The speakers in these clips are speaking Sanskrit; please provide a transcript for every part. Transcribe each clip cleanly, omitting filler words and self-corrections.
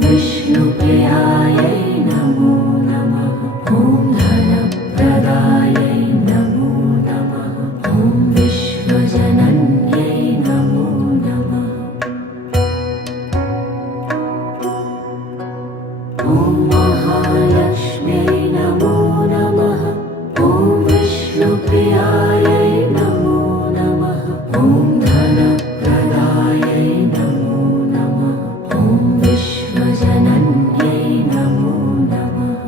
विष्णुप्रियायै नमो नमः। ॐ धनप्रदायै नमो नमः। ॐ विश्वजनन्यै नमो नमः। ॐ महालक्ष्म्यै नमो नमः। ॐ विष्णुप्रियायै नमो नमः। ॐ धनप्रदायै नमो नमः। ॐ विश्वजनन्यै नमो नमः।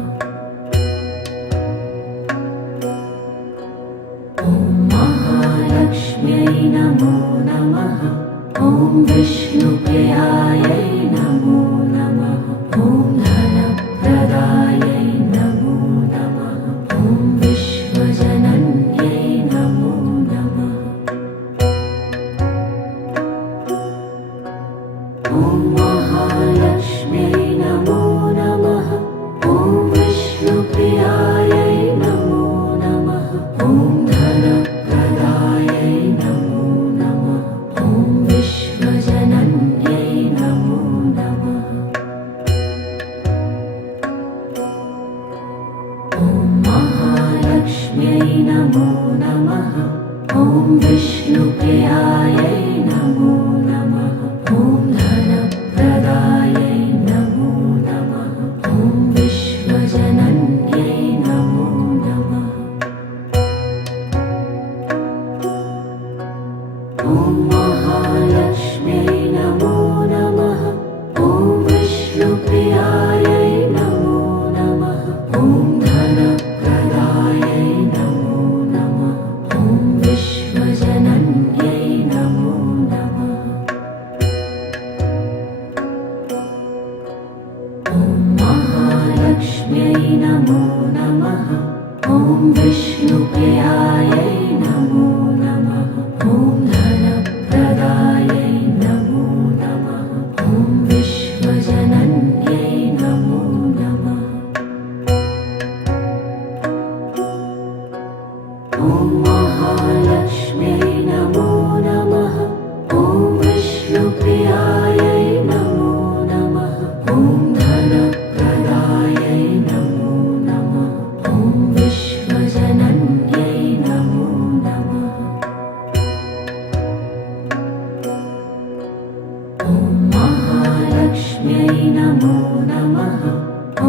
ॐ महालक्ष्म्यै नमो नमः। ॐ विष्णुप्रियायै नमो नमः। ॐ धनप्रदायै नमो नमः। ॐ विश्वजनन्यै नमो नमः। ॐ महालक्ष्म्यै नमो नमः। ॐ विष्णुप्रियायै नमो नमः। ॐ धनप्रदायै नमो नमः। ॐ विश्वजनन्यै नमो नमः। ॐ महालक्ष्म्यै नमो नमः। ॐ विष्णुप्रियायै नमो नमः। ॐ धनप्रदायै नमो नमः। ॐ विश्वजनन्यै नमो नमः। ॐ महालक्ष्म्यै नमो नमः। ॐ विष्णुप्रियायै नमो नमः। ॐ धनप्रदायै नमो नमः। ॐ विश्वजनन्यै नमो नमः। ॐ महालक्ष्म्यै नमो नमः। ॐ विष्णुप्रियायै नमो नमः। ॐ धनप्रदायै नमो नमः। ॐ विश्वजनन्यै नमो नमः। ॐ महालक्ष्म्यै नमो नमः। ॐ विष्णुप्रियायै नमो नमः। ॐ धनप्रदायै नमो नमः। ॐ विश्वजनन्यै नमो नमः। ॐ महालक्ष्म्यै नमो नमः।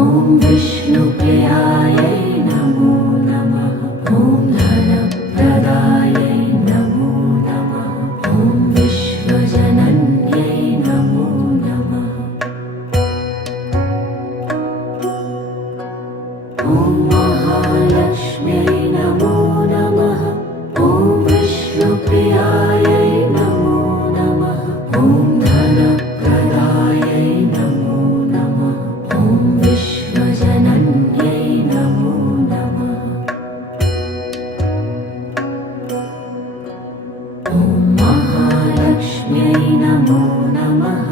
ॐ विष्णुप्रियायै नमो नमः। ॐ धनप्रदायै नमो नमः। ॐ विश्वजनन्यै नमो नमः। ॐ महालक्ष्म्यै नमो नमः। ॐ विष्णुप्रियायै नमो नमः। ॐ धनप्रदायै नमो नमः। ॐ विश्वजनन्यै नमो नमः। ॐ महालक्ष्म्यै नमो नमः।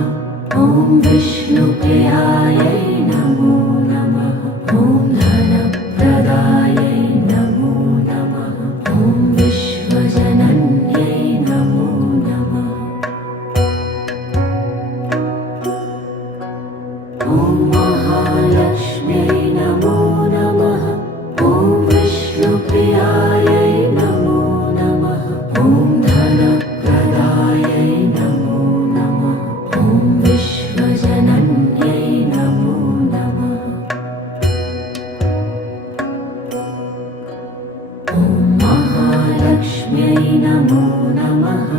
ॐ विष्णुप्रियायै नमो नमः। ॐ धनप्रदायै नमो नमः। ॐ विश्वजनन्यै नमो नमः। ॐ महालक्ष्म्यै नमो नमः। ॐ विष्णुप्रियायै नमो नमः। ॐ धनप्रदायै नमो नमः। ॐ विश्वजनन्यै नमो नमः। ॐ महालक्ष्म्यै नमो नमः।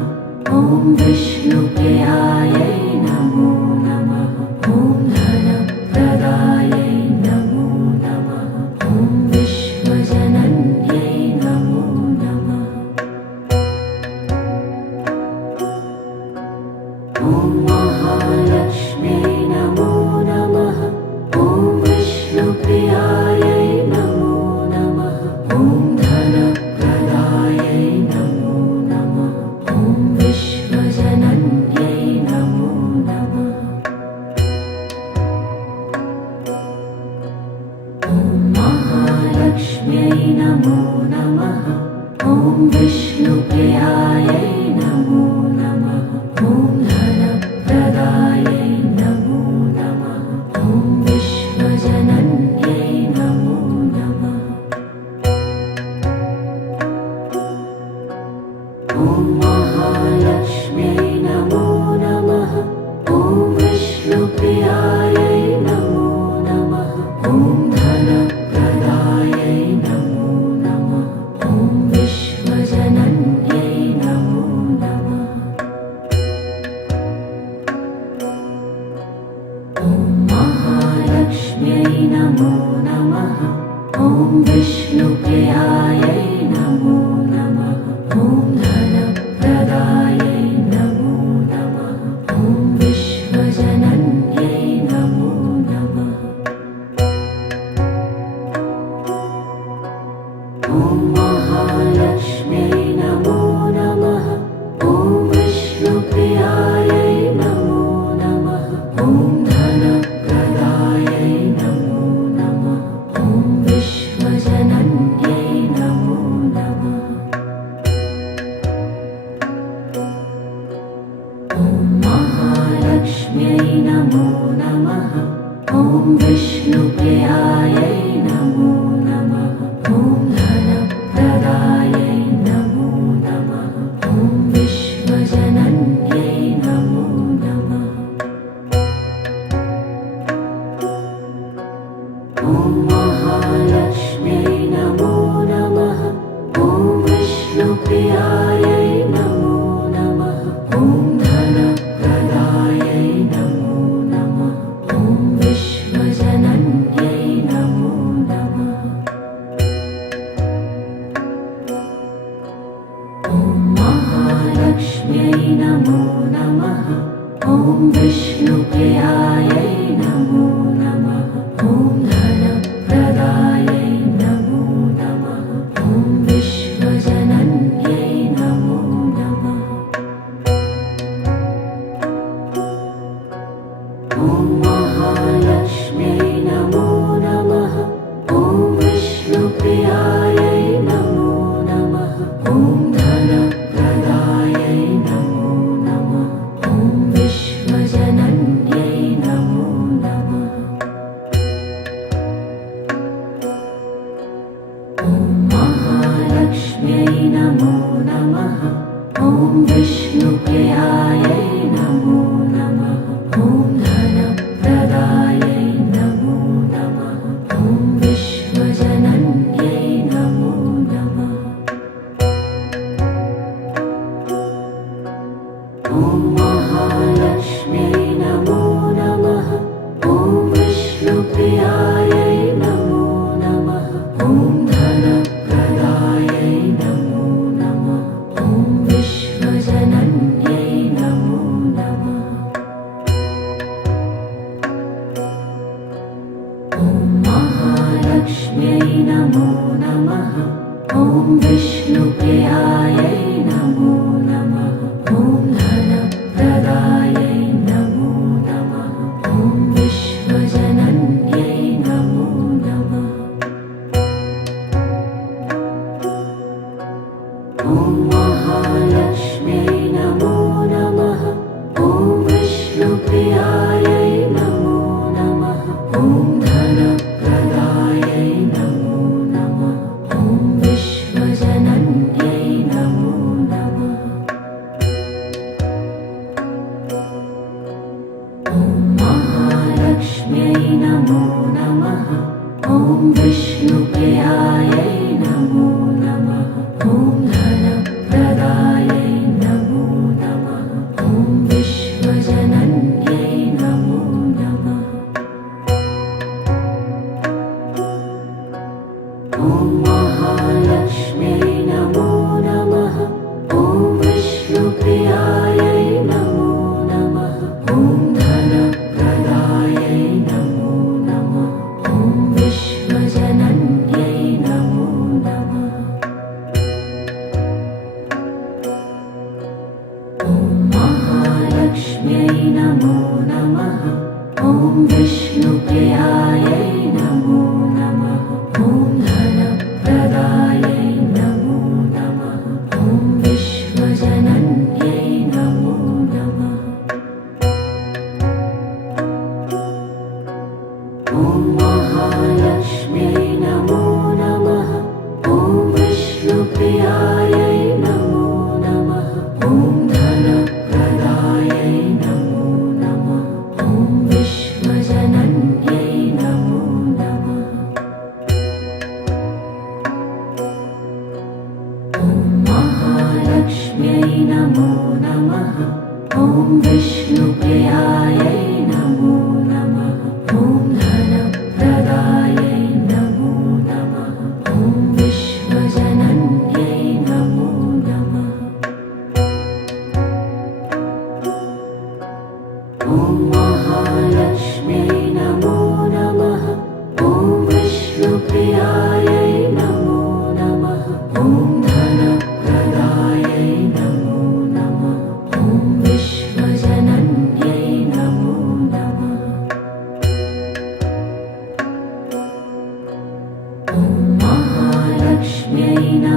ॐ विष्णुप्रियायै नमो नमः। ॐ धनप्रदायै नमो नमः। ॐ विश्वजनन्यै नमो महालक्ष्म्यै नमो नमः। ॐ विष्णुप्रियायै नमो नमः। ॐ धनप्रदायै नमो नमः। ॐ विश्वजनन्यै नमो नमः। ॐ महालक्ष्म्यै नमो नमः। ॐ विष्णुप्रियायै नमो नमः। ॐ धनप्रदायै नमो नमः। ॐ विश्वजनन्यै नमो नमः। ॐ महालक्ष्म्यै नमो नमः। ॐ विष्णुप्रियायै नमो नमः। ॐ धनप्रदायै नमो नमः। ॐ विश्वजनन्यै नमो नमः। ॐ महालक्ष्म्यै नमो नमः। ॐ विष्णुप्रियायै नमो नमः। ॐ धनप्रदायै नमो नमः। ॐ विश्वजनन्यै नमो नमः। ॐ महालक्ष्म्यै नमो नमः। ॐ विष्णुप्रियायै नमो नमः। ॐ धनप्रदायै नमो नमः। ॐ विश्वजनन्यै नमो नमः। ॐ महालक्ष्म्यै नमो नमः। ॐ विष्णुप्रियायै नमो नमः। ॐ धनप्रदायै नमो नमः। ॐ विश्वजनन्यै नमो नमः। ॐ महालक्ष्म्यै नमो नमः। ॐ विष्णुप्रियायै नमो नमः। ॐ धनप्रदायै नमो नमः। ॐ विश्वजनन्यै नमो नमः। ॐ महालक्ष्म्यै नमो नमः। ॐ विष्णुप्रियायै नमो नमः। ॐ धनप्रदायै नमो नमः। ॐ विश्वजनन्यै नमो नमः। ॐ महालक्ष्म्यै नमो नमः। ॐ विष्णुप्रियायै नमो नमः। ॐ धनप्रदायै नमो नमः। ॐ विश्वजनन्यै नमो नमः। ॐ महालक्ष्म्यै नमो नमः। ॐ विष्णुप्रियायै नमो नमः। ॐ धनप्रदायै नमो नमः। ॐ विश्वजनन्यै नमो नमः। ॐ महालक्ष्म्यै नमो नमः। ॐ विष्णुप्रियायै नमो नमः। ॐ धनप्रदायै नमो नमः। ॐ विश्वजनन्यै नमो नमः। ॐ महालक्ष्म्यै नमो नमः। ॐ विष्णुप्रियायै नमो नमः। ॐ धनप्रदायै नमो नमः। ॐ विश्वजनन्यै नमो नमः। ॐ महालक्ष्म्यै नमो नमः। ॐ विष्णुप्रियायै नमो नमः। ॐ धनप्रदायै नमो नमः। ॐ विश्वजनन्यै नमो नमः। ॐ महालक्ष्म्यै नमो नमः। ॐ विष्णुप्रियायै नमो नमः। ॐ धनप्रदायै नमो नमः। ॐ विश्वजनन्यै नमो नमः। ॐ महालक्ष्म्यै नमो नमः। ॐ विष्णुप्रियायै नमो नमः। ॐ धनप्रदायै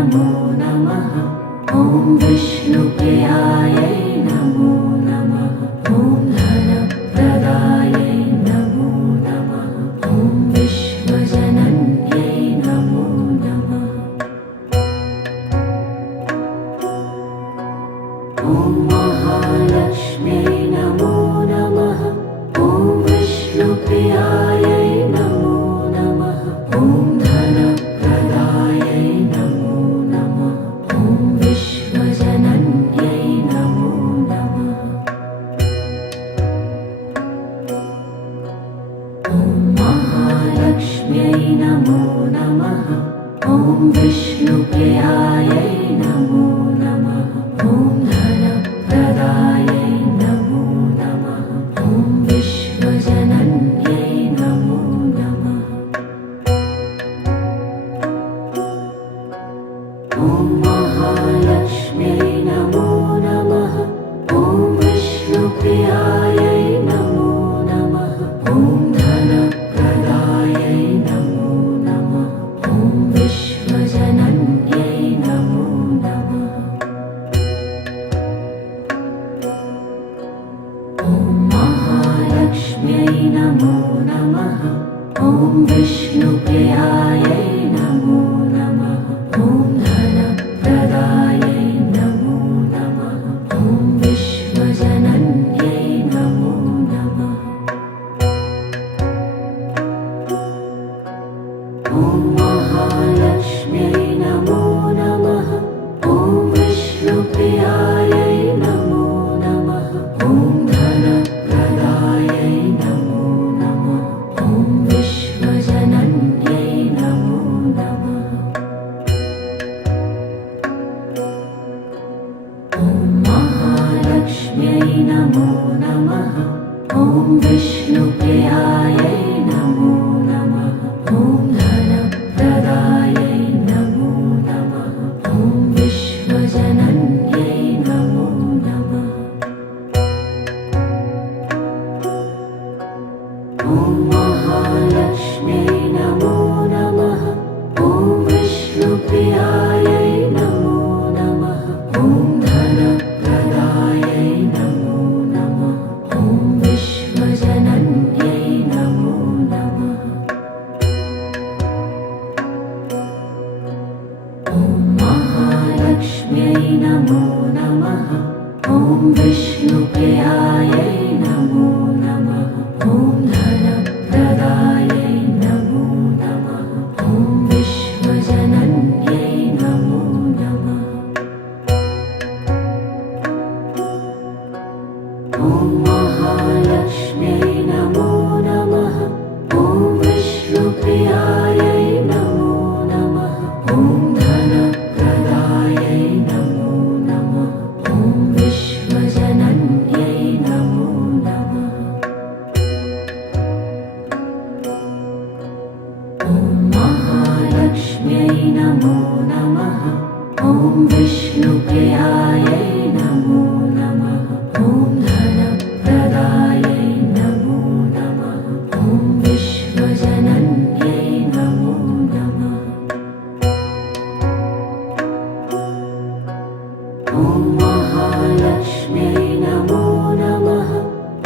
नमो नमः। ॐ विष्णुप्रियायै नमो नमः। ॐ धनप्रदायै नमो नमः। ॐ विश्वजनन्यै नमो नमः। ॐ महालक्ष्म्यै नमो नमः। ॐ विष्णुप्रियायै नमो नमः। ॐ धनप्रदायै नमो नमः। ॐ विश्वजनन्यै नमो नमः। ॐ महालक्ष्म्यै नमो नमः। ॐ विष्णुप्रियायै नमो नमः। ॐ धनप्रदायै नमो नमः। ॐ विश्वजनन्यै नमो नमः। ॐ महालक्ष्म्यै नमो नमः। ॐ विष्णुप्रियायै नमो नमः। ॐ धनप्रदायै नमो नमः। ॐ विश्वजनन्यै नमो नमः। ॐ महालक्ष्म्यै नमो नमः। ॐ विष्णुप्रियायै नमो नमः। ॐ धनप्रदायै नमो नमः। ॐ विश्वजनन्यै नमो नमः। ॐ महालक्ष्म्यै नमो नमः। ॐ विष्णुप्रियायै नमो नमः। ॐ धनप्रदायै नमो नमः। ॐ विश्वजनन्यै नमो नमः। ॐ महालक्ष्म्यै नमो नमः। ॐ विष्णुप्रियायै नमो नमः। ॐ धनप्रदायै नमो नमः। ॐ विश्वजनन्यै नमो नमः। ॐ महालक्ष्म्यै नमो नमः। ॐ विष्णुप्रियायै नमो नमः। ॐ धनप्रदायै नमो नमः। ॐ विश्वजनन्यै नमो नमः। ॐ महालक्ष्म्यै नमो नमः। ॐ विष्णुप्रियायै नमो नमः। ॐ धनप्रदायै नमो नमः। ॐ विश्वजनन्यै नमो नमः। ॐ महालक्ष्म्यै नमो नमः। ॐ विष्णुप्रियायै नमो नमः। ॐ धनप्रदायै नमो नमः। ॐ विश्वजनन्यै नमो नमः। ॐ महालक्ष्म्यै नमो नमः। ॐ विष्णुप्रियायै नमो नमः। ॐ धनप्रदायै नमो नमः। ॐ विश्वजनन्यै नमो नमः। ॐ महालक्ष्म्यै नमो नमः।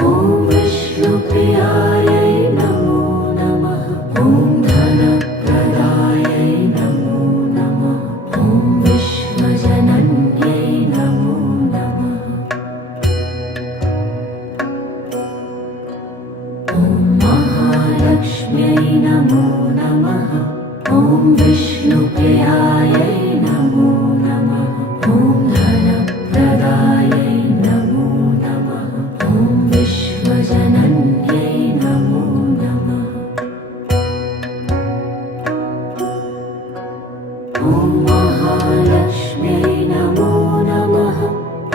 ॐ विष्णुप्रियायै नमो नमः। ॐ धनप्रदायै नमो नमः। ॐ विश्वजनन्यै नमो नमः। ॐ महालक्ष्म्यै नमो नमः। ॐ विष्णुप्रियायै नमो नमः। ॐ धनप्रदायै नमो नमः। ॐ विश्वजनन्यै नमो नमः। ॐ महालक्ष्म्यै नमो नमः।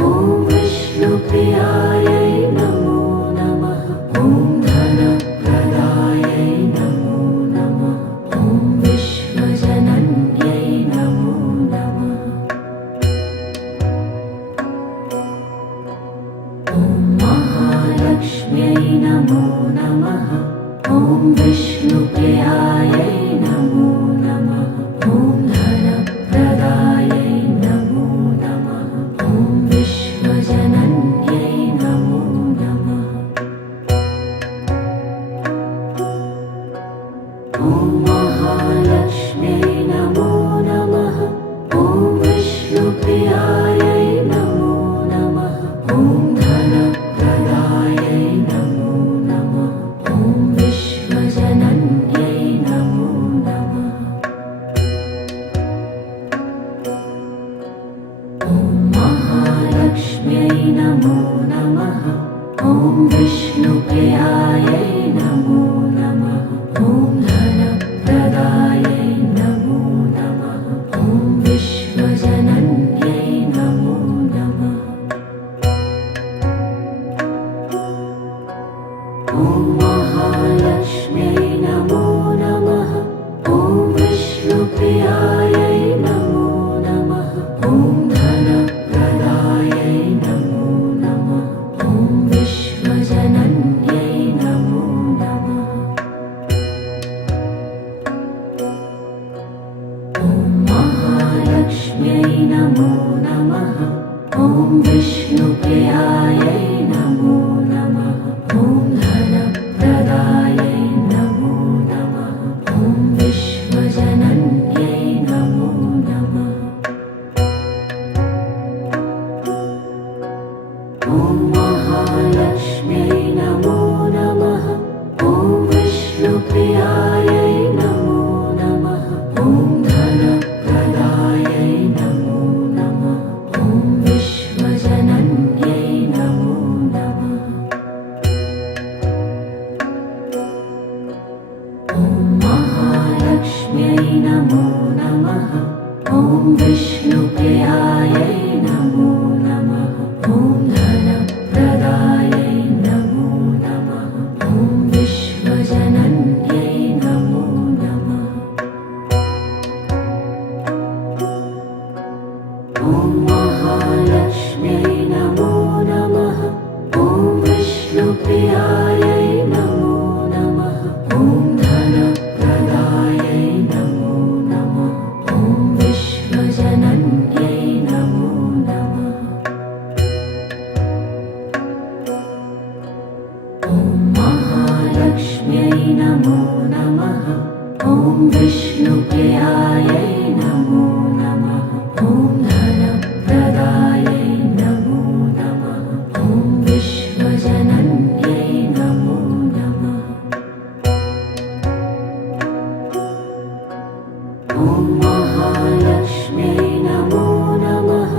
ॐ विष्णुप्रियायै नमो नमः। ॐ धनप्रदायै नमो नमः। ॐ विश्वजनन्यै नमो नमः। ॐ महालक्ष्म्यै नमो नमः। ॐ विष्णुप्रियायै नमो नमः। ॐ धनप्रदायै ॐ महालक्ष्म्यै नमो नमः। ॐ विष्णुप्रियायै नमो नमः। ॐ धनप्रदायै नमो नमः। ॐ विश्वजनन्यै नमो नमः। ॐ महालक्ष्म्यै नमो नमः। ॐ विष्णुप्रियायै नमो नमः। ॐ धनप्रदायै नमो नमः। ॐ विश्वजनन्यै नमो नमः। ॐ महालक्ष्म्यै नमो नमः। ॐ विष्णुप्रियायै नमो नमः। ॐ धनप्रदायै नमो नमः। ॐ विश्वजनन्यै नमो नमः। ॐ महालक्ष्म्यै नमो नमः। ॐ विष्णुप्रियायै नमो नमः। ॐ धनप्रदायै नमो नमः। ॐ विश्वजनन्यै नमो नमः। ॐ महालक्ष्म्यै नमो नमः। ॐ विष्णुप्रियायै नमो नमः। ॐ धनप्रदायै नमो नमः। ॐ विश्वजनन्यै नमो नमः। ॐ महालक्ष्म्यै नमो नमः। ॐ विष्णुप्रियायै नमो नमः। ॐ धनप्रदायै नमो नमः। ॐ विश्वजनन्यै नमो नमः। ॐ महालक्ष्म्यै नमो नमः। ॐ विष्णुप्रियायै नमो नमः। ॐ धनप्रदायै नमो नमः। ॐ विश्वजनन्यै नमो नमः। ॐ महालक्ष्म्यै नमो नमः। ॐ विष्णुप्रियायै नमो नमः। ॐ धनप्रदायै नमो नमः। ॐ विश्वजनन्यै नमो नमः। ॐ महालक्ष्म्यै नमो नमः।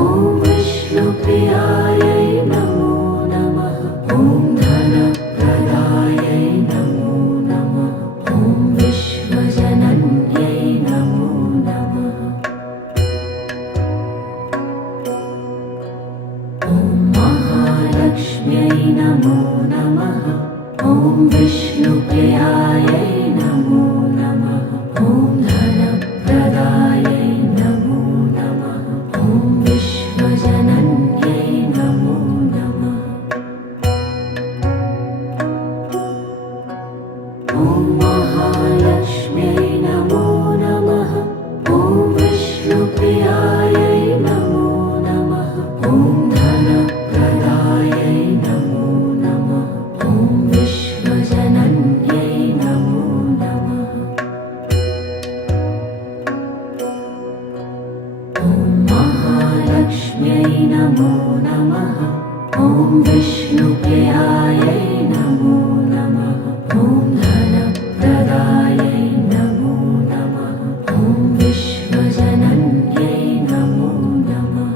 ॐ विष्णुप्रियायै नमो नमः। ॐ धनप्रदायै नमो नमः। ॐ विश्वजनन्यै नमो नमः। ॐ महालक्ष्म्यै नमो नमः। ॐ विष्णुप्रियायै नमो नमः। ॐ धनप्रदायै नमो नमः। ॐ विश्वजनन्यै नमो नमः। ॐ महालक्ष्म्यै नमो नमः। ॐ विष्णुप्रियायै नमो नमः। ॐ धनप्रदायै नमो नमः। ॐ विश्वजनन्यै नमो नमः। ॐ महालक्ष्म्यै नमो नमः। ॐ विष्णुप्रियायै नमो नमः। ॐ धनप्रदायै नमो नमः। ॐ विश्वजनन्यै नमो नमः।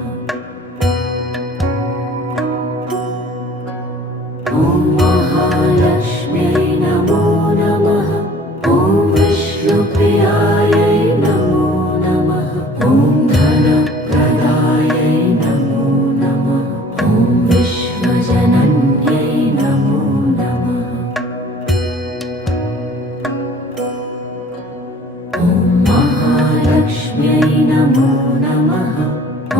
ॐ महालक्ष्म्यै नमो नमः। ॐ विष्णुप्रियायै नमो नमः। ॐ धनप्रदायै नमो नमः। ॐ विश्वजनन्यै नमो नमः। ॐ महालक्ष्म्यै नमो नमः।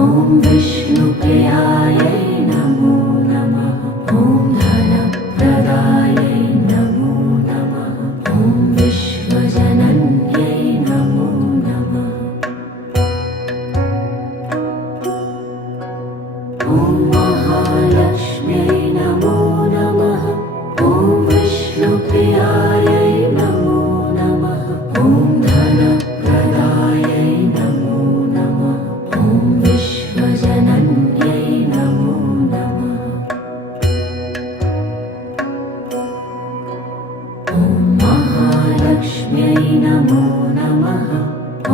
ॐ विष्णुप्रियायै नमो नमः। ॐ धनप्रदायै नमो नमः। ॐ विश्वजनन्यै नमो नमः। ॐ महालक्ष्म्यै नमो नमः। ॐ विष्णुप्रियायै नमो नमः। महालक्ष्म्यै नमो नमः।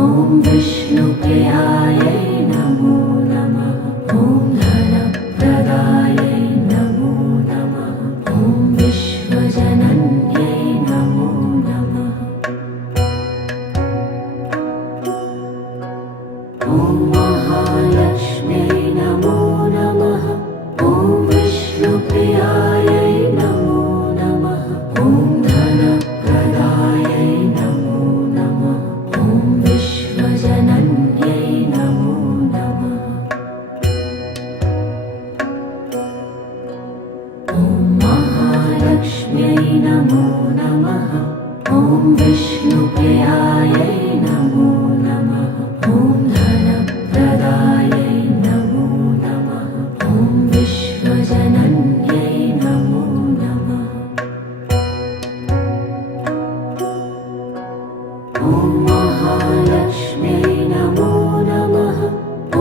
ॐ विष्णुप्रियायै नमो नमः। ॐ धनप्रदायै नमो नमः। ॐ विश्वजनन्यै नमो नमः। ॐ महालक्ष्म्यै नमो नमः। ॐ विष्णुप्रियायै नमो नमः। ॐ धनप्रदायै नमो नमः। ॐ विश्वजनन्यै नमो नमः। ॐ महालक्ष्म्यै नमो नमः। ॐ विष्णुप्रियायै नमो नमः। ॐ धनप्रदायै नमो नमः। ॐ विश्वजनन्यै नमो नमः। ॐ महालक्ष्म्यै नमो नमः।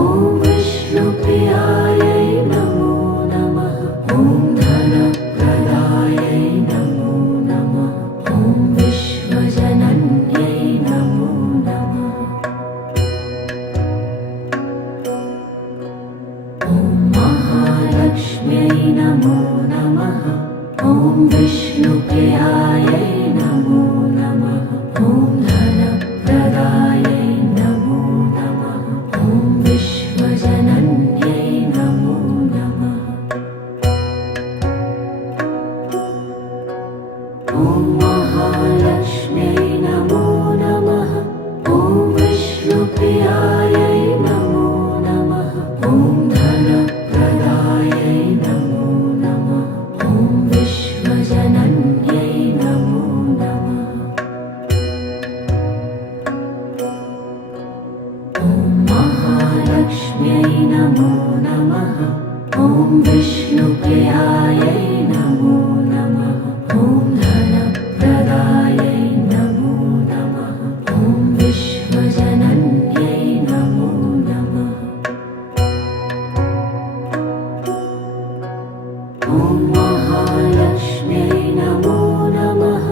ॐ विष्णुप्रियायै नमो नमः। ॐ धनप्रदायै नमो नमः। ॐ विश्वजनन्यै नमो नमः। ॐ महालक्ष्म्यै नमो नमः। ॐ विष्णुप्रियायै नमो नमः। ॐ धनप्रदायै नमो नमः। ॐ विश्वजनन्यै नमो नमः। ॐ महालक्ष्म्यै नमो नमः। ॐ विष्णुप्रियायै नमो नमः। ॐ धनप्रदायै नमो नमः। ॐ विश्वजनन्यै नमो नमः। ॐ महालक्ष्म्यै नमो नमः। ॐ विष्णुप्रियायै नमो नमः। ॐ धनप्रदायै नमो नमः। ॐ विश्वजनन्यै नमो नमः। ॐ महालक्ष्म्यै नमो नमः।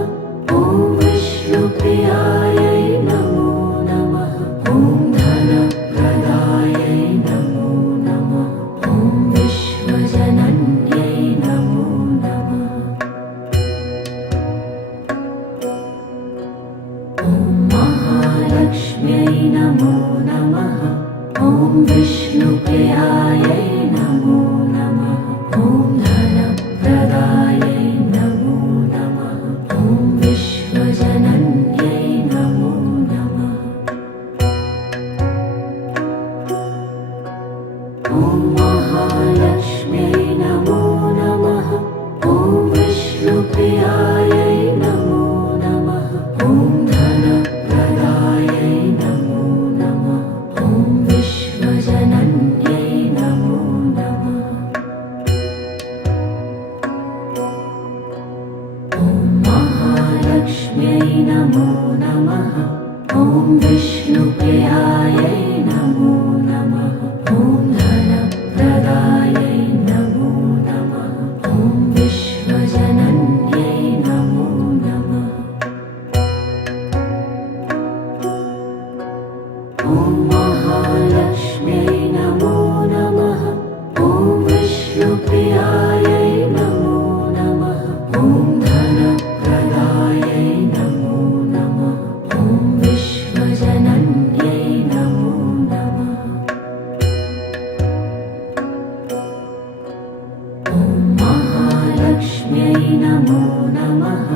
ॐ विष्णुप्रियायै नमो नमः। ॐ धनप्रदायै नमो नमः। ॐ विश्वजनन्यै नमो नमः। ॐ महालक्ष्म्यै नमो नमः। ॐ विष्णुप्रियायै नमो नमः। ॐ धनप्रदायै नमो नमः। ॐ विश्वजनन्यै नमो नमः। ॐ महालक्ष्म्यै नमो नमः। ॐ विष्णुप्रियायै नमो नमः। ॐ धनप्रदायै नमो नमः। ॐ विश्वजनन्यै नमो नमः। ॐ महालक्ष्म्यै नमो नमः। ॐ विष्णुप्रियायै नमो नमः। ॐ धनप्रदायै नमो नमः। ॐ विश्वजनन्यै नमो नमः। ॐ महालक्ष्म्यै नमो नमः। ॐ विष्णुप्रियायै नमो नमः। ॐ धनप्रदायै नमो नमः। ॐ विश्वजनन्यै नमो नमः। ॐ महालक्ष्म्यै नमो नमः।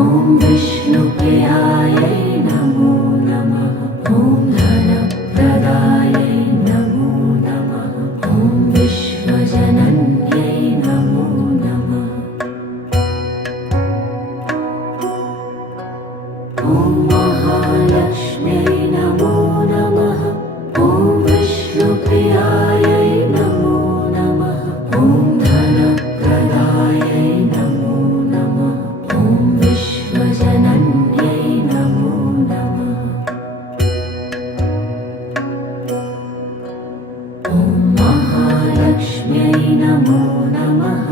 ॐ विष्णुप्रियायै नमो नमः। ॐ धनप्रदायै नमो नमः। ॐ विश्वजनन्यै नमो नमः। ॐ महालक्ष्म्यै नमो नमः। ॐ विष्णुप्रियायै नमो नमः। ॐ धनप्रदायै नमो नमः। ॐ विश्वजनन्यै नमो नमः। ॐ महालक्ष्म्यै नमो नमः।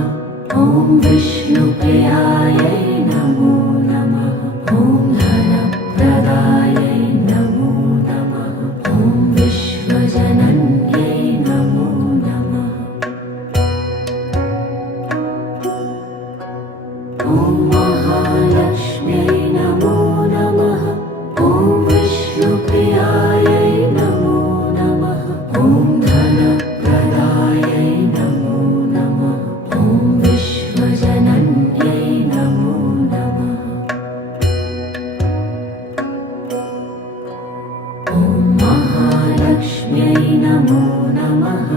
ॐ विष्णुप्रियायै नमो नमः। ॐ धन नमो नमः।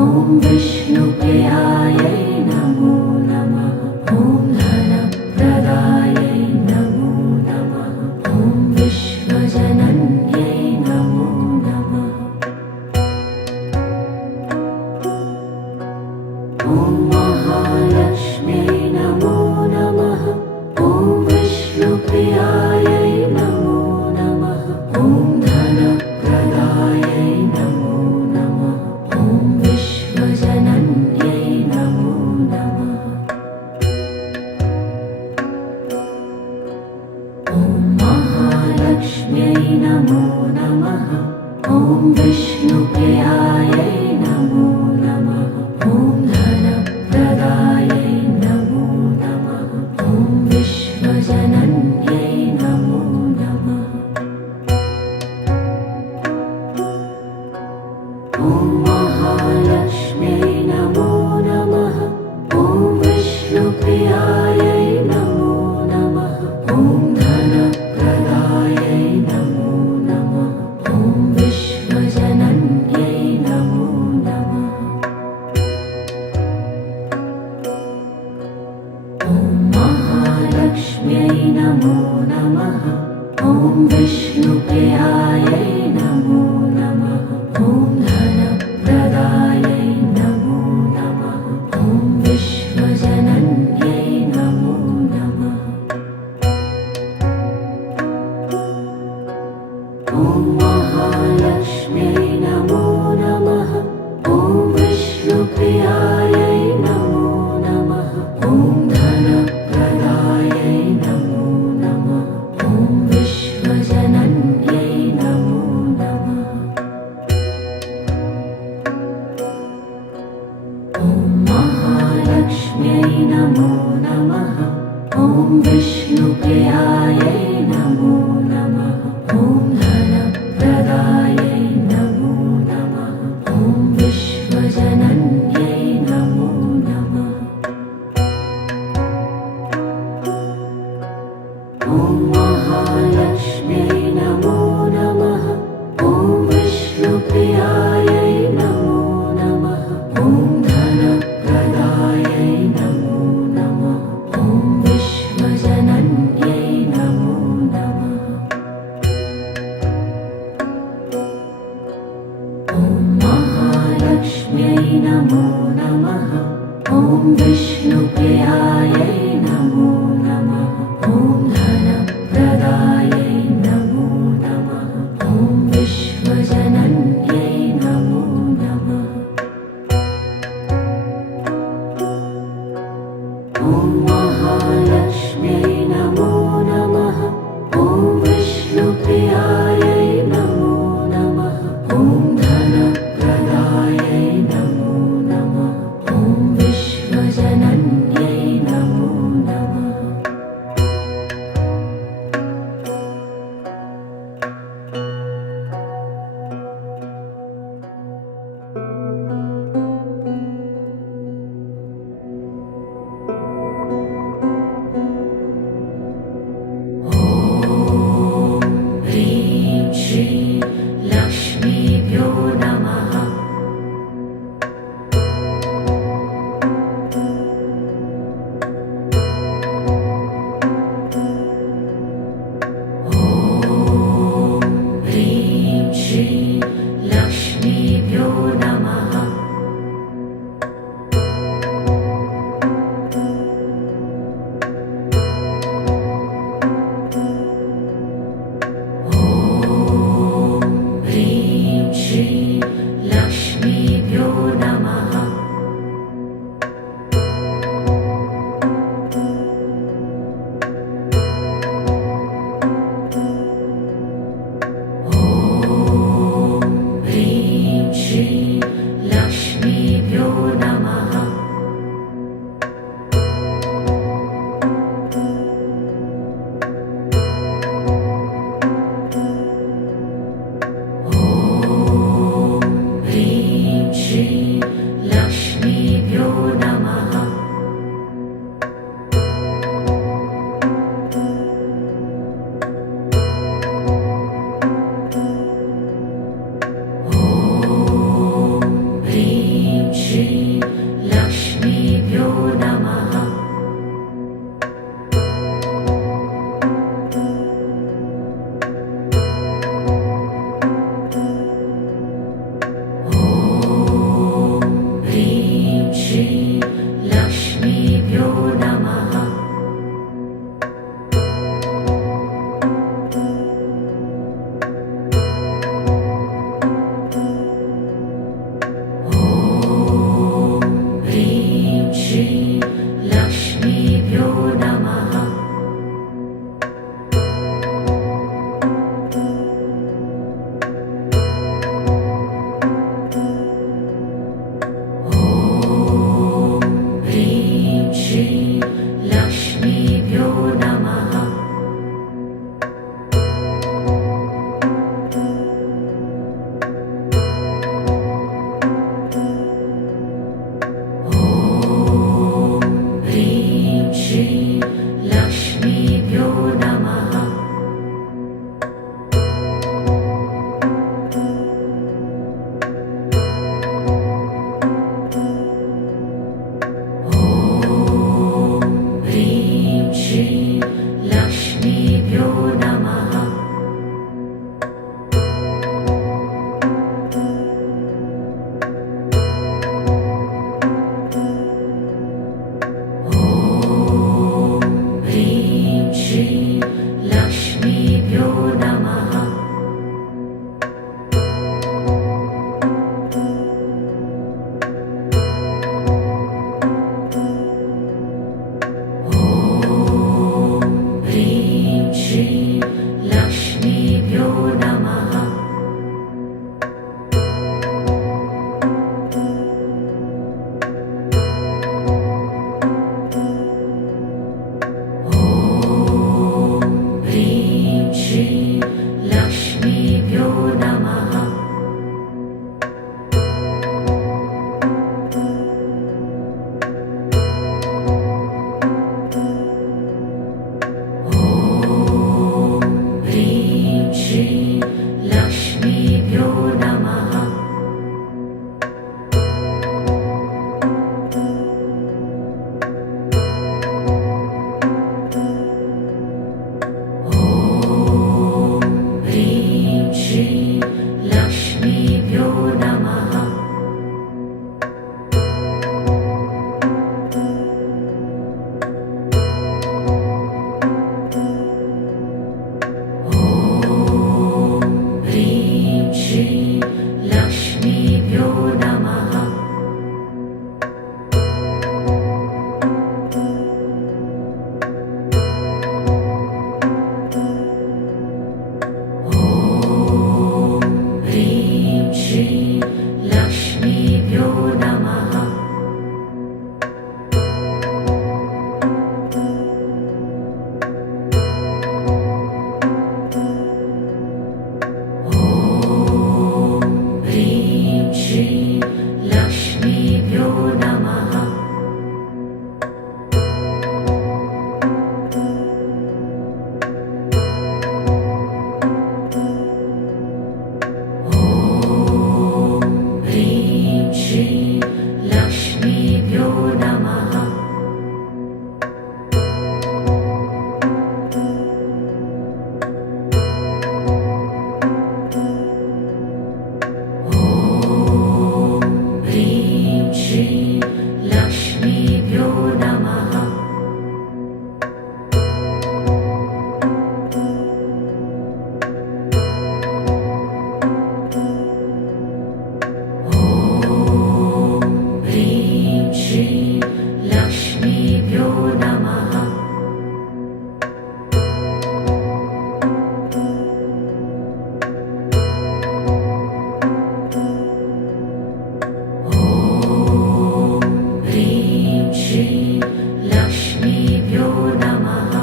ॐ विष्णुप्रियायै नमो नमः। ॐ धनप्रदायै नमो नमः। ॐ विश्वजनन्यै नमो नमः। ॐ महालक्ष्म्यै नमो नमः। ॐ विष्णुप्रियायै नमो नमः। ॐ धनप्रदायै नमो नमः। ॐ विश्वजनन्यै नमो नमः। ॐ महालक्ष्म्यै नमो नमः। ॐ विष्णुप्रियायै नमो नमः। ॐ धनप्रदायै नमो नमः। ॐ विश्वजनन्यै नमो नमः। ॐ महालक्ष्म्यै नमो नमः। ॐ विष्णुप्रियायै नमो नमः। ॐ धनप्रदायै नमो नमः। ॐ विश्वजनन्यै नमो नमः। ॐ महालक्ष्म्यै नमो नमः। ॐ विष्णुप्रियायै नमो नमः। ॐ धनप्रदायै नमो नमः। ॐ विश्वजनन्यै नमो नमः। ॐ महालक्ष्म्यै नमो नमः। ॐ विष्णुप्रियायै नमो नमः। ॐ धनप्रदायै नमो नमः। ॐ विश्वजनन्यै नमो नमः। ॐ महालक्ष्म्यै नमो नमः। ॐ विष्णुप्रियायै नमो नमः। ॐ धनप्रदायै नमो नमः। ॐ विश्वजनन्यै नमो नमः। ॐ महालक्ष्म्यै नमो नमः। ॐ विष्णुप्रियायै नमो नमः। ॐ धनप्रदायै नमो नमः। ॐ विश्वजनन्यै नमो नमः। ॐ महालक्ष्म्यै नमो नमः। ॐ विष्णुप्रियायै नमो नमः। ॐ धनप्रदायै नमो नमः। ॐ विश्वजनन्यै नमो नमः। ॐ महालक्ष्म्यै नमो नमः। ॐ विष्णुप्रियायै नमो नमः। ॐ धनप्रदायै नमो नमः। ॐ विश्वजनन्यै नमो नमः ह्रीं श्रीं लक्ष्मीभ्यो नमः ह्रीं श्रीं लक्ष्मीभ्यो नमः ह्रीं श्रीं लक्ष्मीभ्यो नमः ह्रीं श्रीं लक्ष्मीभ्यो नमः ह्रीं श्रीं लक्ष्मीभ्यो नमः ह्रीं श्रीं लक्ष्मीभ्यो नमः ह्रीं श्रीं लक्ष्मीभ्यो नमः ह्रीं श्रीं लक्ष्मीभ्यो नमः ह्रीं श्रीं लक्ष्मीभ्यो नमः ह्रीं श्रीं लक्ष्मीभ्यो नमः ह्रीं श्रीं लक्ष्मीभ्यो नमः ह्रीं श्रीं लक्ष्मीभ्यो नमः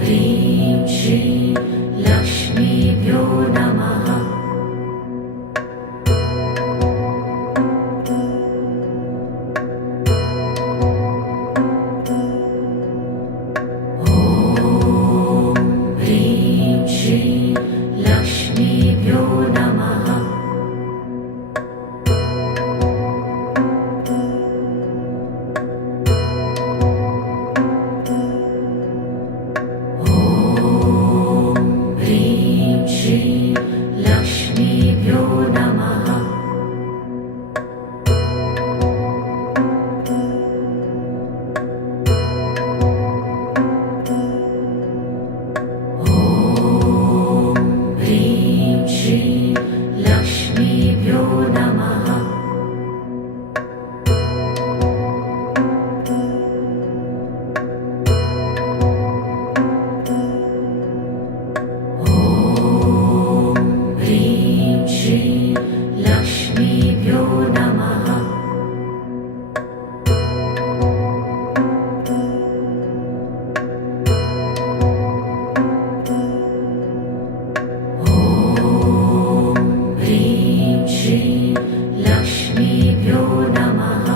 ह्रीं श्रीं लक्ष्मीभ्यो नमः ह्रीं श्रीं लक्ष्मीभ्यो नमः ह्रीं श्रीं लक्ष्मीभ्यो नमः ह्रीं श्रीं लक्ष्मीभ्यो नमः ह्रीं श्रीं लक्ष्मीभ्यो नमः ह्रीं श्रीं लक्ष्मीभ्यो नमः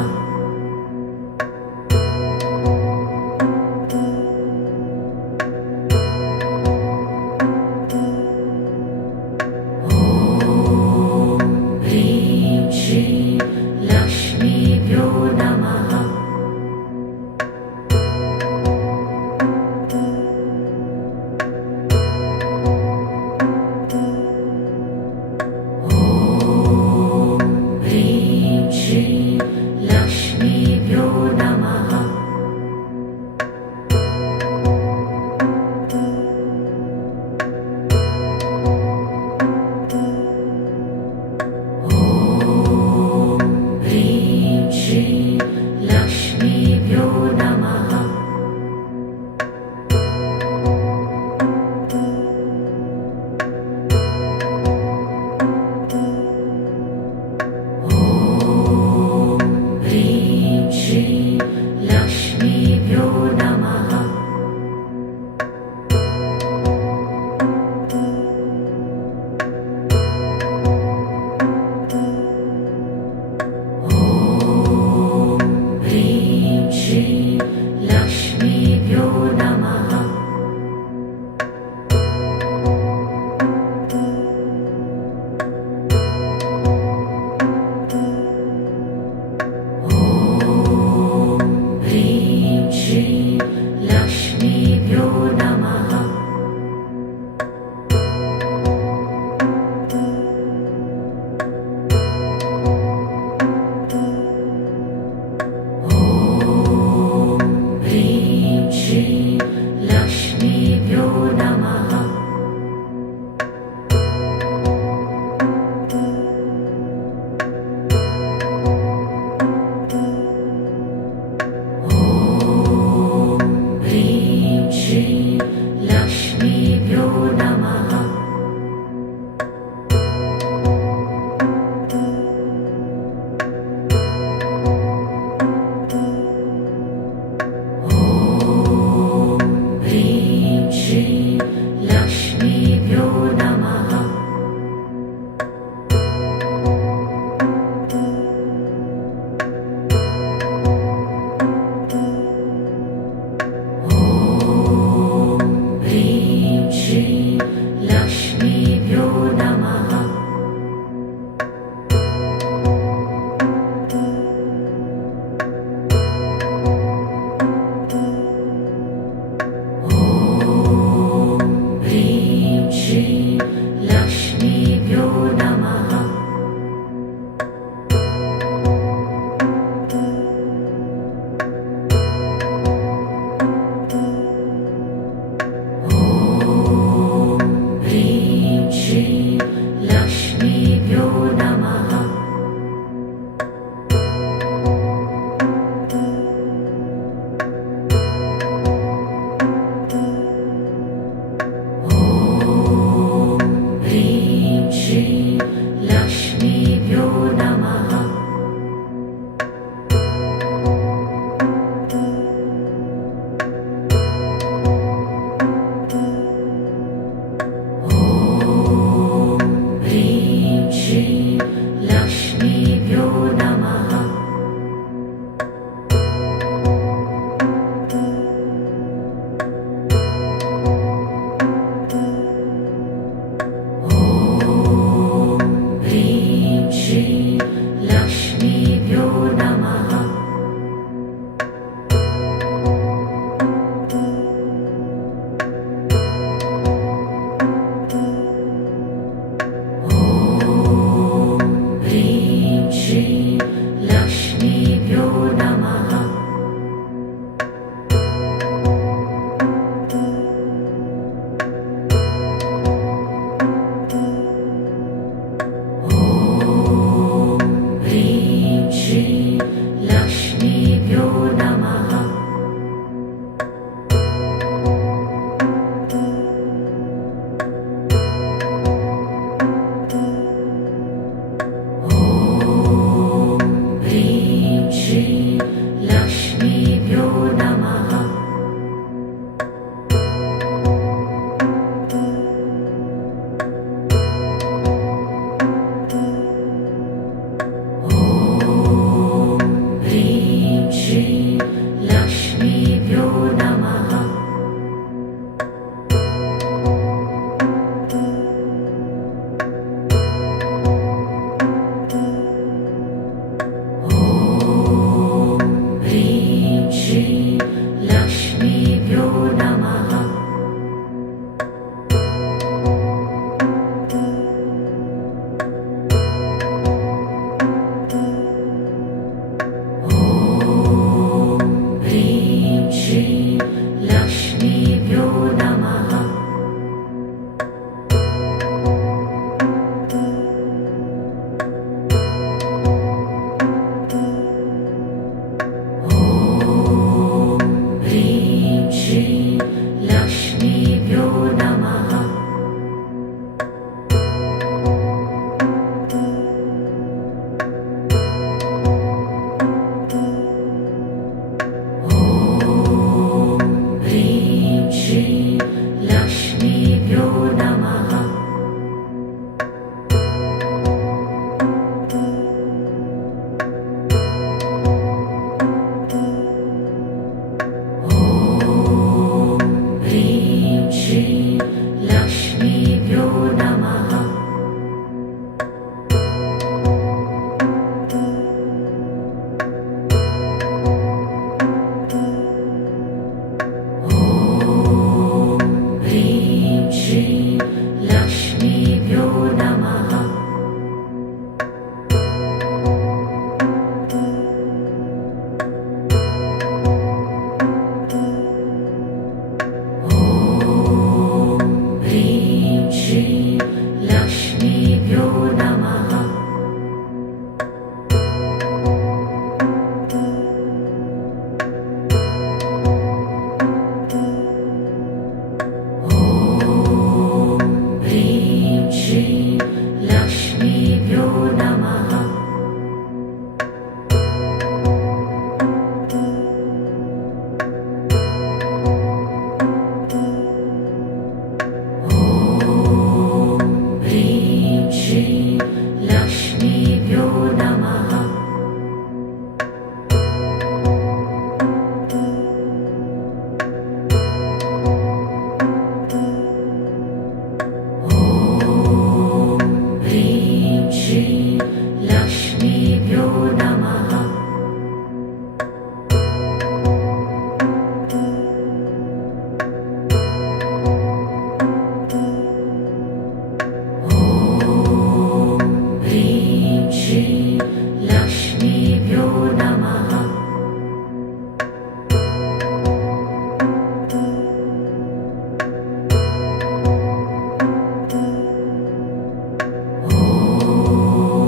ॐ नमः ह्रीं श्रीं लक्ष्मीभ्यो नमः ह्रीं श्रीं लक्ष्मीभ्यो नमः ह्रीं श्रीं लक्ष्मीभ्यो नमः ह्रीं श्रीं लक्ष्मीभ्यो नमः ह्रीं श्रीं लक्ष्मीभ्यो नमः ह्रीं श्रीं लक्ष्मीभ्यो नमः ह्रीं श्रीं लक्ष्मीभ्यो नमः ह्रीं श्रीं लक्ष्मीभ्यो नमः ह्रीं श्रीं लक्ष्मीभ्यो नमः ह्रीं श्रीं लक्ष्मीभ्यो नमः ह्रीं श्रीं लक्ष्मीभ्यो नमः ह्रीं श्रीं लक्ष्मीभ्यो नमः ह्रीं श्रीं लक्ष्मीभ्यो नमः ह्रीं श्रीं लक्ष्मीभ्यो नमः ह्रीं श्रीं लक्ष्मीभ्यो नमः ह्रीं श्रीं लक्ष्मीभ्यो नमः ह्रीं श्रीं लक्ष्मीभ्यो नमः ह्रीं श्रीं लक्ष्मीभ्यो नमः ॐ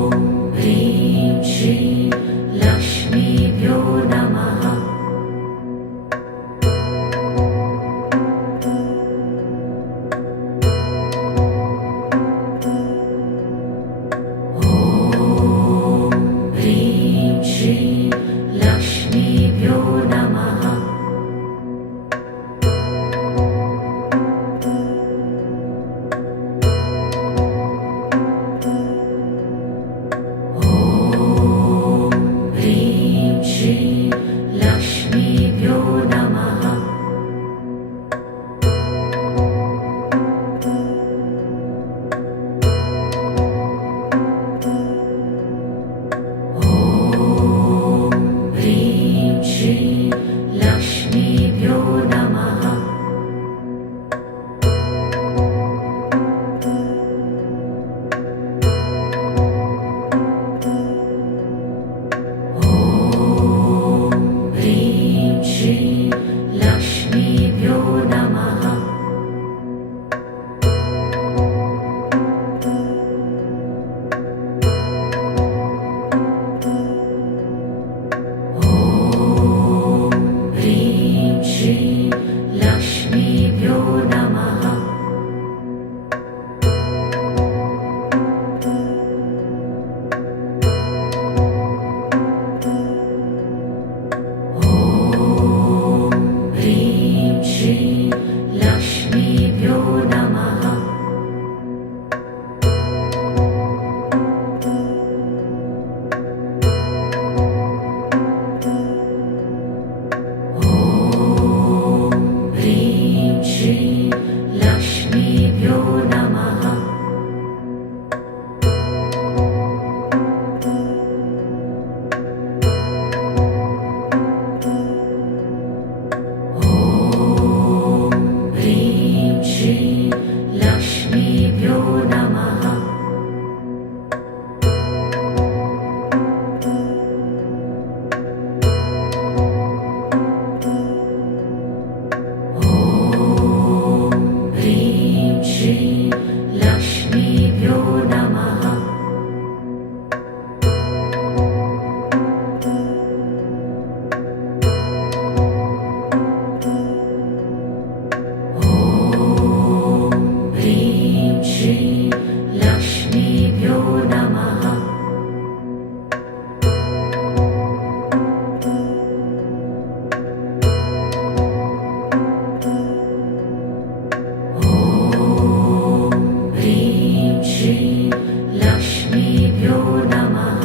नमः।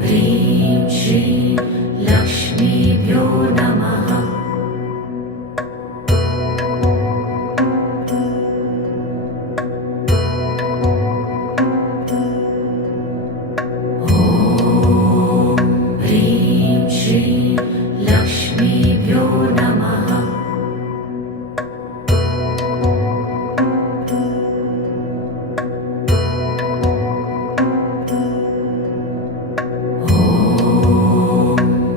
ह्रीं श्रीं लक्ष्मीभ्यो नमः। ह्रीं श्रीं लक्ष्मीभ्यो नमः।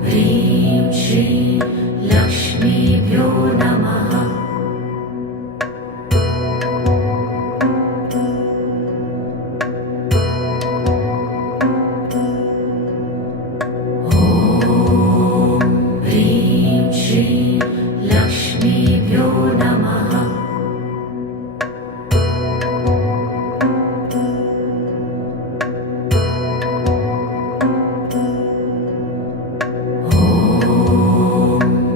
ह्रीं श्रीं लक्ष्मीभ्यो नमः। ह्रीं श्रीं लक्ष्मीभ्यो नमः।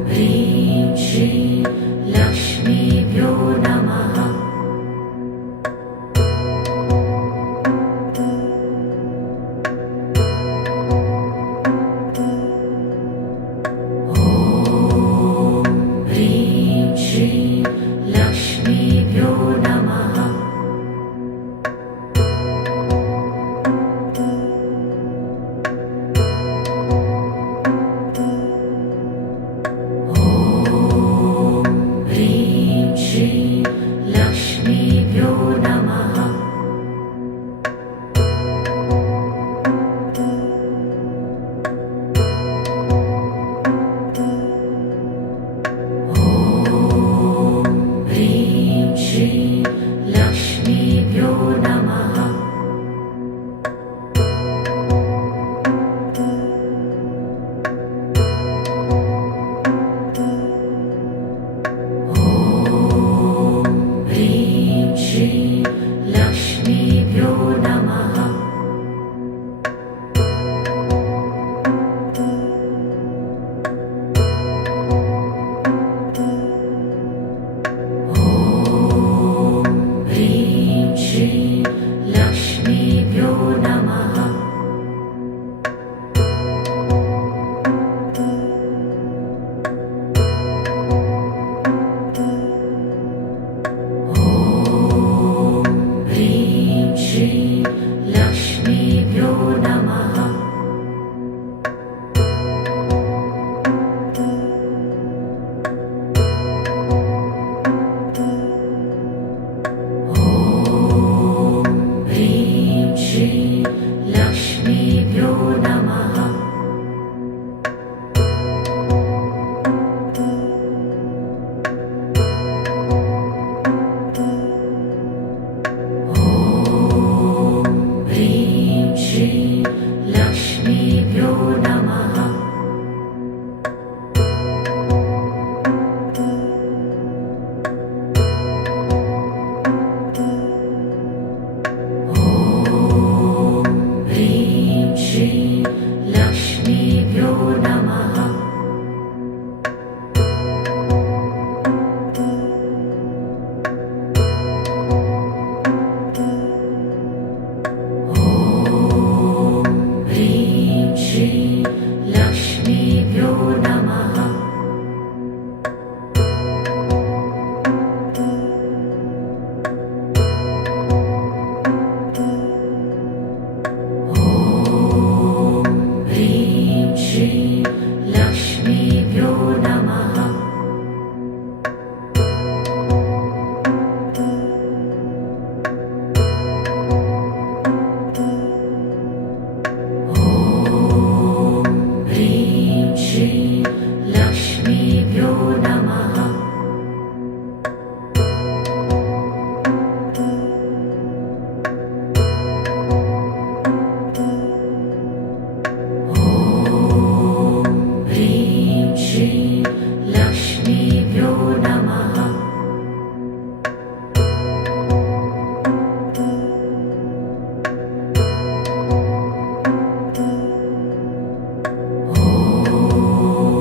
ह्रीं श्रीं लक्ष्मीभ्यो नमः। ह्रीं श्रीं लक्ष्मीभ्यो नमः। ह्रीं श्रीं लक्ष्मीभ्यो नमः। ह्रीं श्रीं लक्ष्मीभ्यो नमः। ह्रीं श्रीं लक्ष्मीभ्यो नमः। ह्रीं श्रीं लक्ष्मीभ्यो नमः। ह्रीं श्रीं लक्ष्मीभ्यो नमः। ह्रीं श्रीं लक्ष्मीभ्यो नमः। ह्रीं श्रीं लक्ष्मीभ्यो नमः। ह्रीं श्रीं लक्ष्मीभ्यो नमः। ह्रीं श्रीं लक्ष्मीभ्यो नमः। ह्रीं श्रीं लक्ष्मीभ्यो नमः। ह्रीं श्रीं लक्ष्मीभ्यो नमः। ह्रीं श्रीं लक्ष्मीभ्यो नमः। ॐ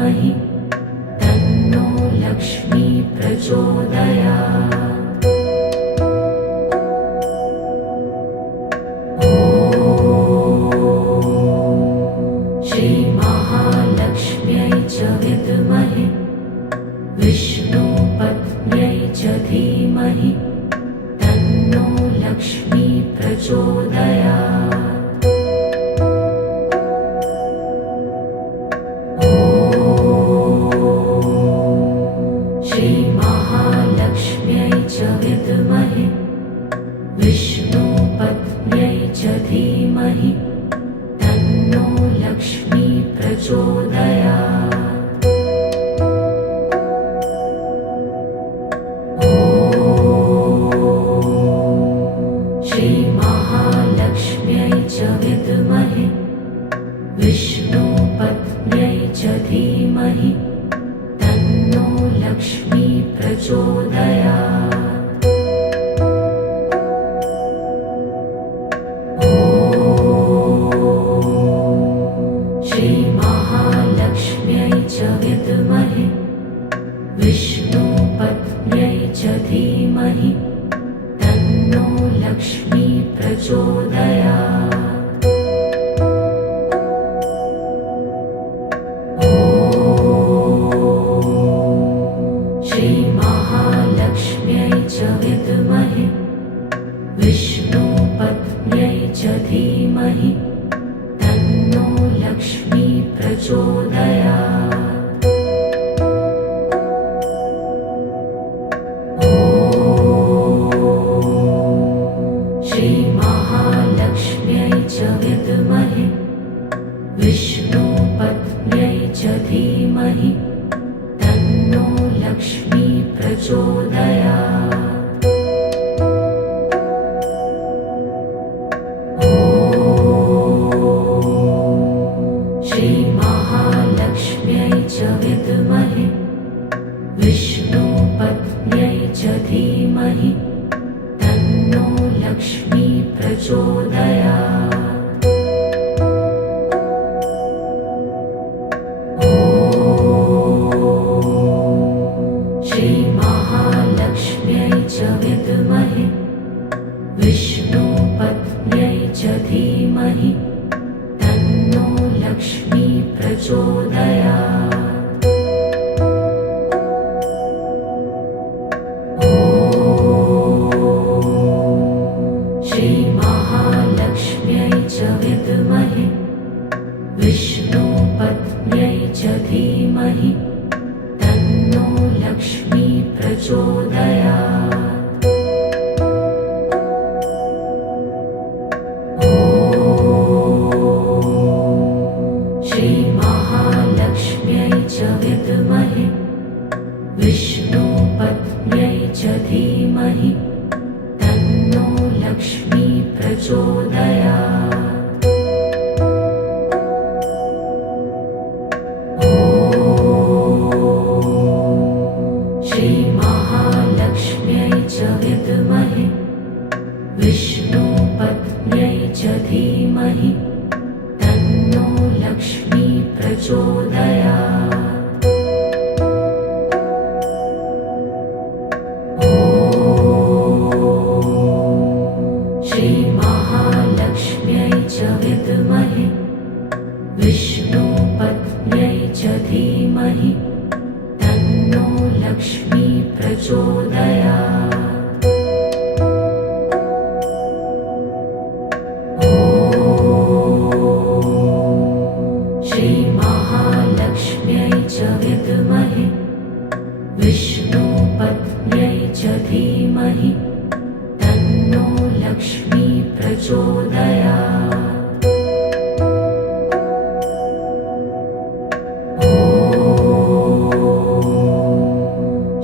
धीमहि तन्नो लक्ष्मी प्रचोदयात्। ॐ श्रीमहालक्ष्म्यै च विद्महे विष्णुपत्न्यै च धीमहि तन्नो लक्ष्मी प्रचोदयात्। ॐ श्रीमहालक्ष्म्यै च विद्महे विष्णुपत्न्यै च धीमहि तन्नो लक्ष्मी प्रचोदयात्। ॐ श्रीमहालक्ष्म्यै च विद्महे विष्णुपत्न्यै च धीमहि तन्नो लक्ष्मी प्रचोदयात्। ॐ श्रीमहालक्ष्म्यै च विद्महे विष्णुपत्न्यै च धीमहि तन्नो लक्ष्मी प्रचोदयात्। ॐ श्रीमहालक्ष्म्यै च विद्महे विष्णुपत्न्यै च धीमहि तन्नो लक्ष्मी प्रचोदयात्। ॐ श्रीमहालक्ष्म्यै च विद्महे विष्णुपत्न्यै च धीमहि तन्नो लक्ष्मी प्रचोदयात्। ॐ श्रीमहालक्ष्म्यै च विद्महे विष्णुपत्न्यै च धीमहि तन्नो लक्ष्मी प्रचोदयात्। ॐ श्रीमहालक्ष्म्यै च विद्महे विष्णुपत्न्यै च धीमहि तन्नो लक्ष्मी प्रचोदयात्। ॐ श्रीमहालक्ष्म्यै च विद्महे विष्णुपत्न्यै च धीमहि तन्नो लक्ष्मी प्रचोदयात्। ॐ श्रीमहालक्ष्म्यै च विद्महे विष्णुपत्न्यै च धीमहि तन्नो लक्ष्मी प्रचोदयात्। ॐ श्रीमहालक्ष्म्यै च विद्महे विष्णुपत्न्यै च धीमहि तन्नो लक्ष्मी प्रचोदयात्। ॐ श्रीमहालक्ष्म्यै च विद्महे विष्णुपत्न्यै च धीमहि तन्नो लक्ष्मी प्रचोदयात्। ॐ श्रीमहालक्ष्म्यै च विद्महे विष्णुपत्न्यै च धीमहि तन्नो लक्ष्मी प्रचोदयात्। ॐ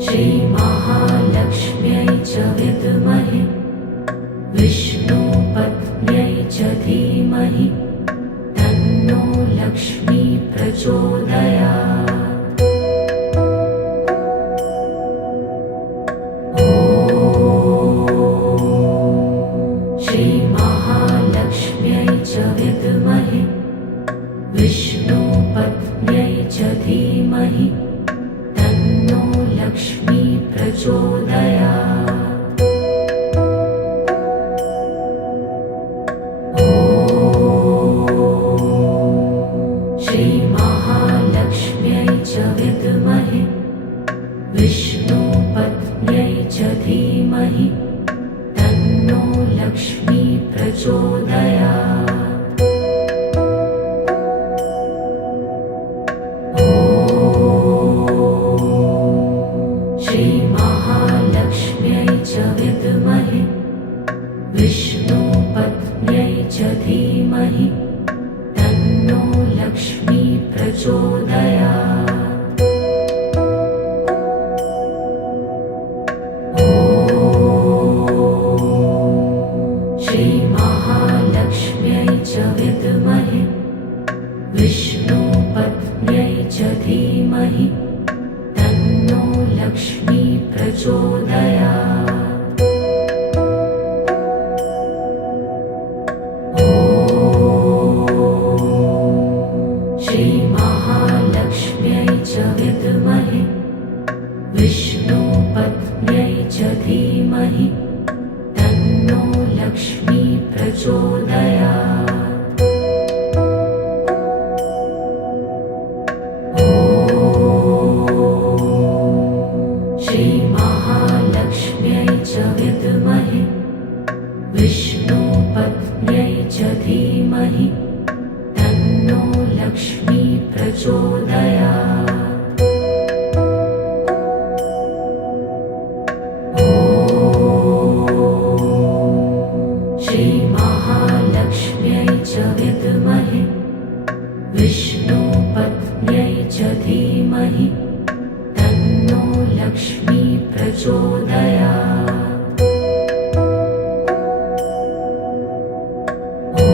श्रीमहालक्ष्म्यै च विद्महे विष्णुपत्न्यै च धीमहि तन्नो लक्ष्मी प्रचोदयात्। ॐ श्रीमहालक्ष्म्यै च विद्महे विष्णुपत्न्यै श्रीमहालक्ष्म्यै च धीमहि तन्नो लक्ष्मी प्रचोदयात्। ॐ श्रीमहालक्ष्म्यै च विद्महे विष्णुपत्न्यै च धीमहि तन्नो लक्ष्मी प्रचोदयात्। ॐ श्रीमहालक्ष्म्यै च विद्महे विष्णुपत्न्यै च धीमहि तन्नो लक्ष्मी प्रचोदयात्। ॐ श्रीमहालक्ष्म्यै च विद्महे विष्णुपत्न्यै च धीमहि तन्नो लक्ष्मी प्रचोदयात्। ॐ श्रीमहालक्ष्म्यै च विद्महे विष्णुपत्न्यै च धीमहि तन्नो लक्ष्मी प्रचोदयात्। ॐ श्रीमहालक्ष्म्यै च विद्महे विष्णुपत्न्यै च धीमहि तन्नो लक्ष्मी प्रचोदयात्। ॐ श्रीमहालक्ष्म्यै च विद्महे विष्णुपत्न्यै च धीमहि तन्नो लक्ष्मी प्रचोदयात्। ॐ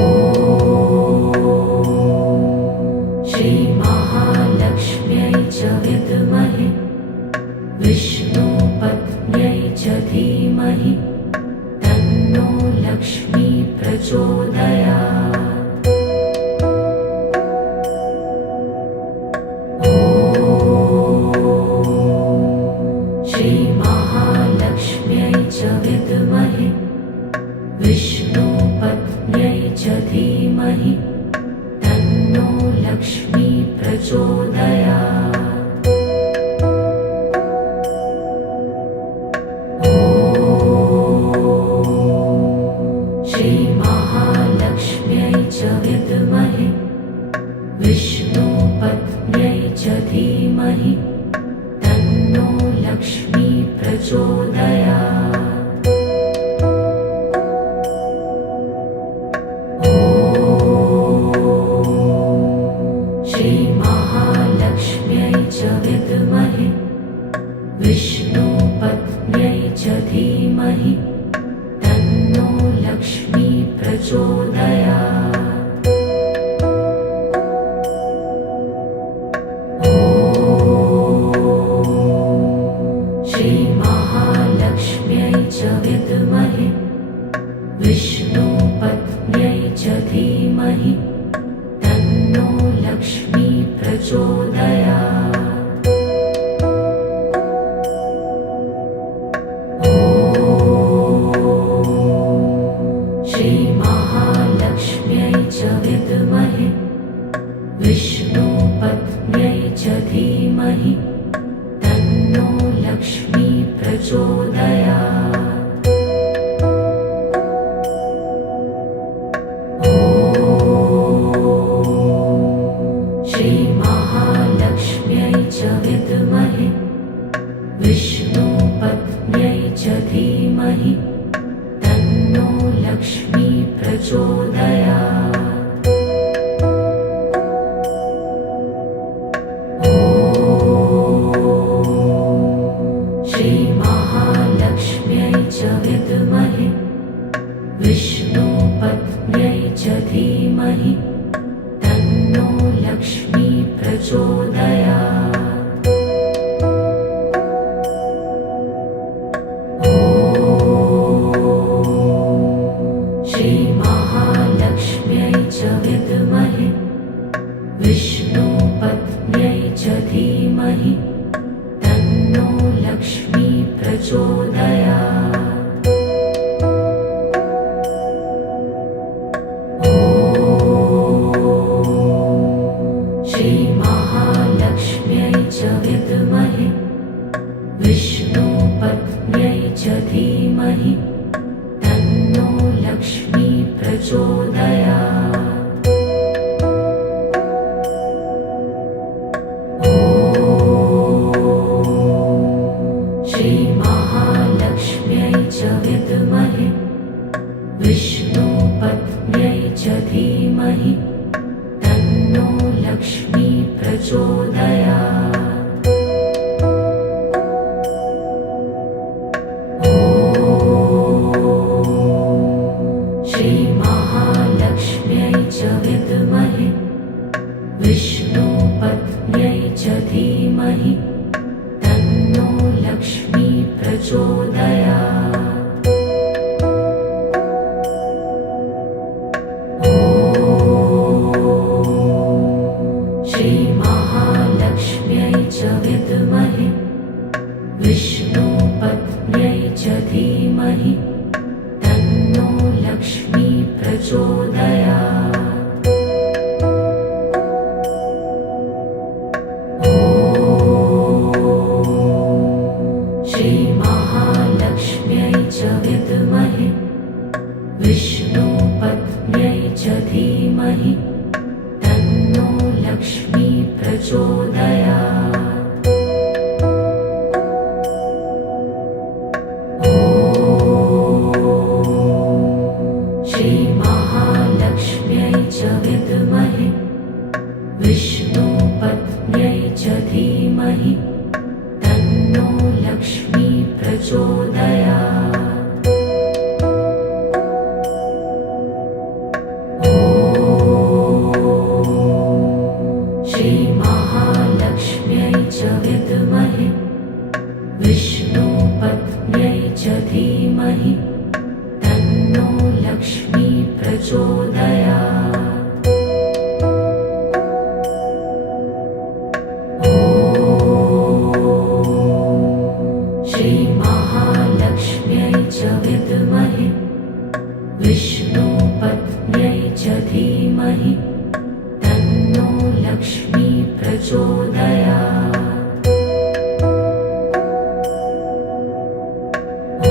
श्रीमहालक्ष्म्यै च विद्महे विष्णुपत्न्यै च धीमहि तन्नो लक्ष्मी प्रचोदयात्। ॐ श्रीमहालक्ष्म्यै च विद्महे विष्णुपत्न्यै च धीमहि तन्नो लक्ष्मी प्रचोदयात्। ॐ श्रीमहालक्ष्म्यै च विद्महे विष्णुपत्न्यै च धीमहि तन्नो लक्ष्मी प्रचोदयात्। ॐ श्रीमहालक्ष्म्यै च विद्महे विष्णुपत्न्यै च धीमहि तन्नो लक्ष्मी प्रचोदयात्। ॐ श्रीमहालक्ष्म्यै च विद्महे विष्णुपत्न्यै च धीमहि तन्नो लक्ष्मी प्रचोदयात्। ॐ श्रीमहालक्ष्म्यै च विद्महे विष्णुपत्न्यै च धीमहि तन्नो लक्ष्मी प्रचोदयात्। ॐ श्रीमहालक्ष्म्यै च विद्महे विष्णुपत्न्यै च धीमहि तन्नो लक्ष्मी प्रचोदयात्। ॐ श्रीमहालक्ष्म्यै च विद्महे विष्णुपत्न्यै च धीमहि तन्नो लक्ष्मी प्रचोदयात्। ॐ श्रीमहालक्ष्म्यै च विद्महे विष्णुपत्न्यै विष्णुपत्न्यै च धीमहि तन्नो लक्ष्मी प्रचोदयात्। ॐ श्रीमहालक्ष्म्यै च विद्महे विष्णुपत्न्यै च धीमहि तन्नो लक्ष्मी प्रचोदयात्। ॐ श्रीमहालक्ष्म्यै च विद्महे विष्णुपत्न्यै च धीमहि तन्नो लक्ष्मी प्रचोदयात्। ॐ श्रीमहालक्ष्म्यै च विद्महे विष्णुपत्न्यै च धीमहि तन्नो लक्ष्मी प्रचोदयात्। ॐ श्रीमहालक्ष्म्यै च विद्महे विष्णुपत्न्यै च धीमहि तन्नो लक्ष्मी प्रचोदयात्। ॐ श्रीमहालक्ष्म्यै च विद्महे विष्णुपत्न्यै च धीमहि तन्नो लक्ष्मी प्रचोदयात्। ॐ श्रीमहालक्ष्म्यै च विद्महे विष्णुपत्न्यै च धीमहि तन्नो लक्ष्मी प्रचोदयात्। ॐ श्रीमहालक्ष्म्यै च विद्महे विष्णुपत्न्यै च धीमहि तन्नो लक्ष्मी प्रचोदयात्। ॐ श्रीमहालक्ष्म्यै च विद्महे विष्णुपत्न्यै च धीमहि तन्नो लक्ष्मी प्रचोदयात्। ॐ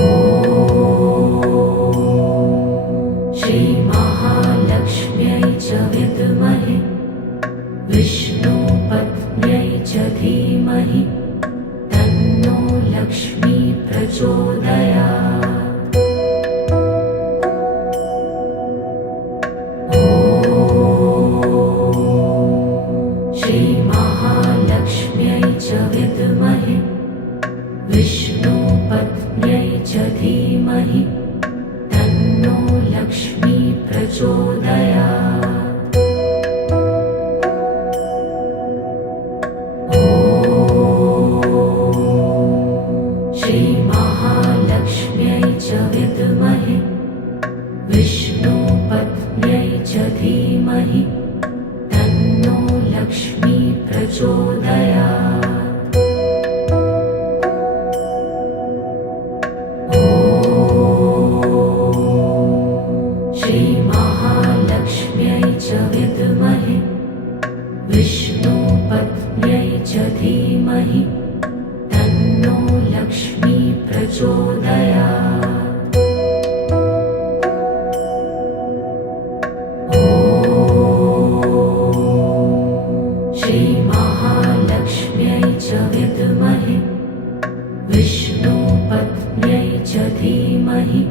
श्रीमहालक्ष्म्यै च विद्महे विष्णुपत्न्यै च धीमहि तन्नो लक्ष्मी प्रचोदयात्। ॐ श्रीमहालक्ष्म्यै च विद्महे विष्णुपत्न्यै च धीमहि तन्नो लक्ष्मी प्रचोदयात्। ॐ श्रीमहालक्ष्म्यै च विद्महे विष्णुपत्न्यै च धीमहि तन्नो लक्ष्मी प्रचोदयात्। ॐ श्रीमहालक्ष्म्यै च विद्महे विष्णुपत्न्यै च धीमहि तन्नो लक्ष्मी प्रचोदयात्। ॐ श्रीमहालक्ष्म्यै च विद्महे विष्णुपत्न्यै च धीमहि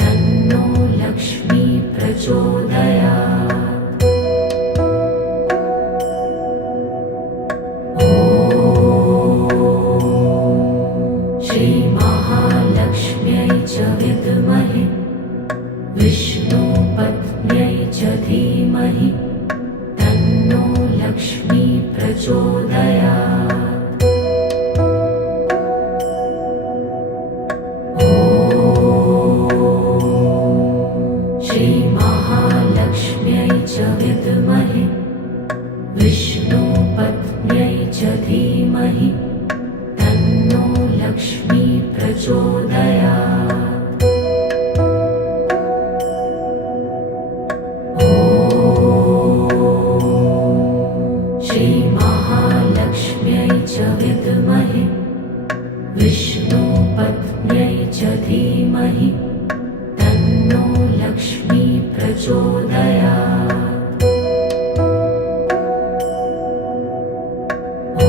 तन्नो लक्ष्मी प्रचोदयात्। ॐ श्रीमहालक्ष्म्यै च विद्महे विष्णुपत्न्यै च धीमहि तन्नो लक्ष्मी प्रचोदयात्। ॐ श्रीमहालक्ष्म्यै च विद्महे विष्णुपत्न्यै च धीमहि तन्नो लक्ष्मी प्रचोदयात्। ॐ श्रीमहालक्ष्म्यै च विद्महे विष्णुपत्न्यै च धीमहि तन्नो लक्ष्मी प्रचोदयात्। ॐ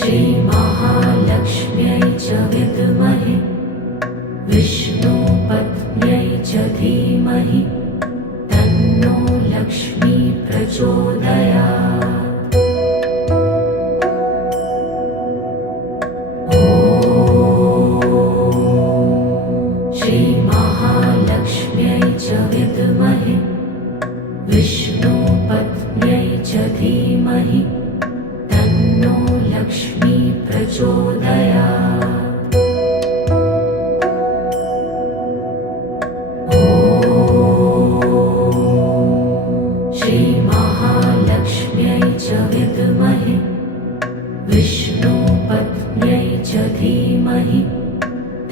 श्रीमहालक्ष्म्यै च विद्महे विष्णुपत्न्यै च धीमहि तन्नो लक्ष्मी प्रचोदयात्। ॐ श्रीमहालक्ष्म्यै च विद्महे विष्णुपत्न्यै च धीमहि तन्नो लक्ष्मी प्रचोदयात्। ॐ श्रीमहालक्ष्म्यै च विद्महे विष्णुपत्न्यै च धीमहि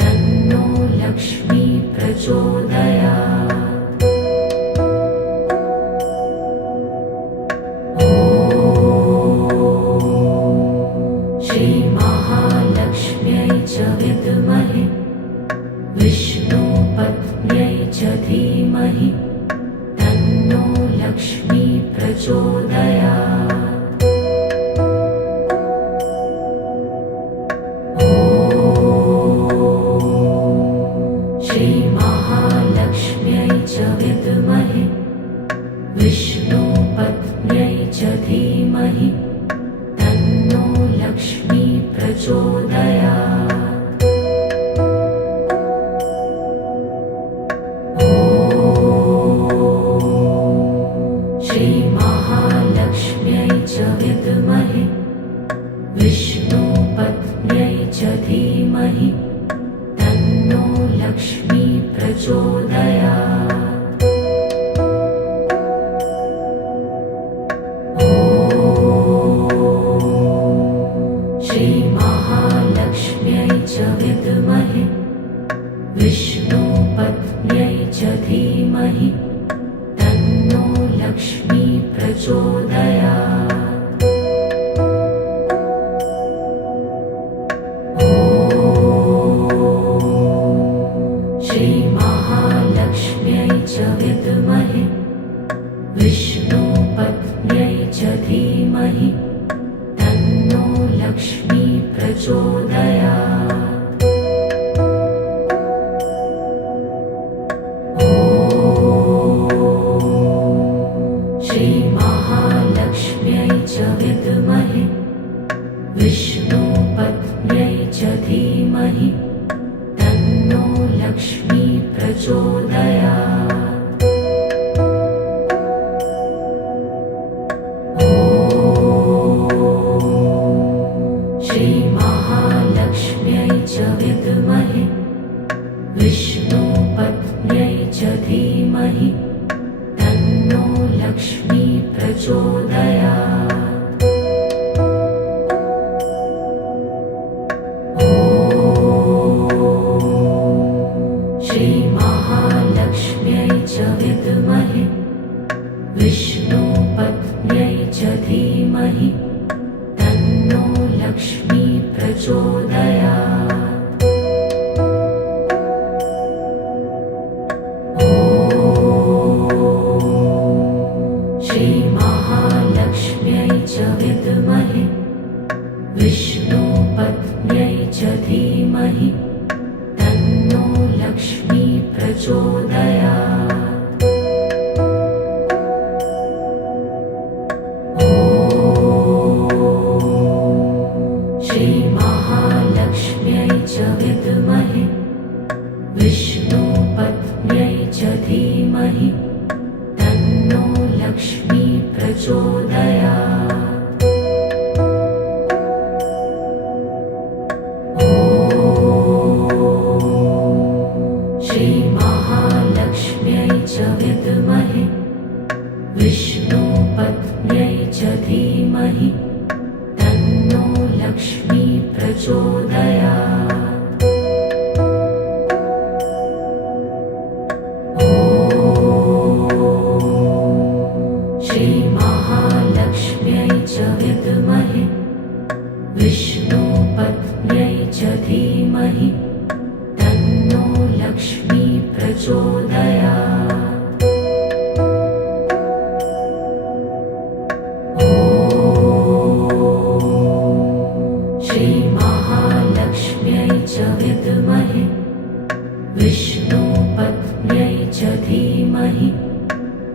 तन्नो लक्ष्मी प्रचोदयात्। ॐ श्रीमहालक्ष्म्यै च विद्महे विष्णुपत्न्यै च धीमहि तन्नो लक्ष्मी प्रचोदयात्। ॐ श्रीमहालक्ष्म्यै च विद्महे विष्णुपत्न्यै च धीमहि तन्नो लक्ष्मी प्रचोदयात्। ॐ श्रीमहालक्ष्म्यै च विद्महे विष्णुपत्न्यै च धीमहि तन्नो लक्ष्मी प्रचोदयात्। ॐ श्रीमहालक्ष्म्यै च विद्महे विष्णुपत्न्यै च धीमहि तन्नो लक्ष्मी प्रचोदयात्। ॐ श्रीमहालक्ष्म्यै च विद्महे विष्णुपत्न्यै च धीमहि तन्नो लक्ष्मी प्रचोदयात्। ॐ श्रीमहालक्ष्म्यै च विद्महे विष्णुपत्न्यै च धीमहि तन्नो लक्ष्मी प्रचोदयात्। ॐ श्रीमहालक्ष्म्यै च विद्महे विष्णुपत्न्यै च धीमहि तन्नो लक्ष्मी प्रचोदयात्। ॐ श्रीमहालक्ष्म्यै च विद्महे विष्णुपत्न्यै च धीमहि तन्नो लक्ष्मी प्रचोदयात्। ॐ श्रीमहालक्ष्म्यै च विद्महे विष्णुपत्न्यै च धीमहि तन्नो लक्ष्मी प्रचोदयात्। ॐ श्रीमहालक्ष्म्यै च विद्महे विष्णुपत्न्यै च धीमहि तन्नो लक्ष्मी प्रचोदयात्। ॐ श्रीमहालक्ष्म्यै च विद्महे विष्णुपत्न्यै विष्णुपत्न्यै च धीमहि तन्नो लक्ष्मी प्रचोदयात्। ॐ श्रीमहालक्ष्म्यै च विद्महे विष्णुपत्न्यै च धीमहि तन्नो लक्ष्मी प्रचोदयात्। ॐ श्रीमहालक्ष्म्यै च विद्महे विष्णुपत्न्यै च धीमहि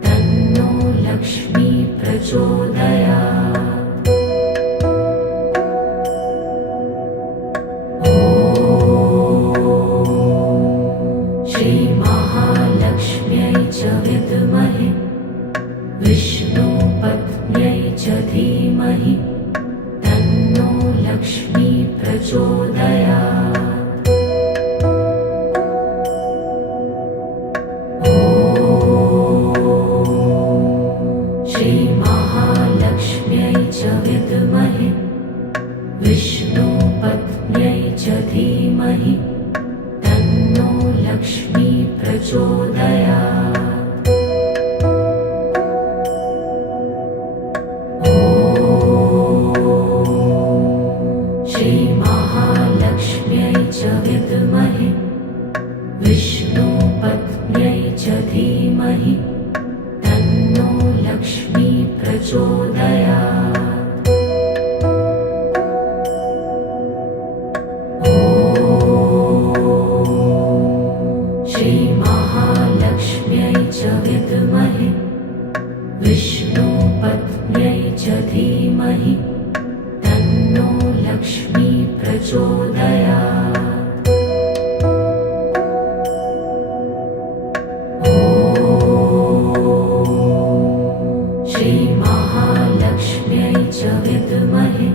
तन्नो लक्ष्मी प्रचोदयात्। ॐ श्रीमहालक्ष्म्यै च विद्महे विष्णुपत्न्यै च धीमहि तन्नो लक्ष्मी प्रचोदयात्। ॐ श्रीमहालक्ष्म्यै च विद्महे विष्णुपत्न्यै च धीमहि तन्नो लक्ष्मी प्रचोदयात्। ॐ श्रीमहालक्ष्म्यै च विद्महे विष्णुपत्न्यै च धीमहि तन्नो लक्ष्मी प्रचोदयात्। ॐ श्रीमहालक्ष्म्यै च विद्महे विष्णुपत्न्यै च धीमहि तन्नो लक्ष्मी प्रचोदयात्। ॐ श्रीमहालक्ष्म्यै च विद्महे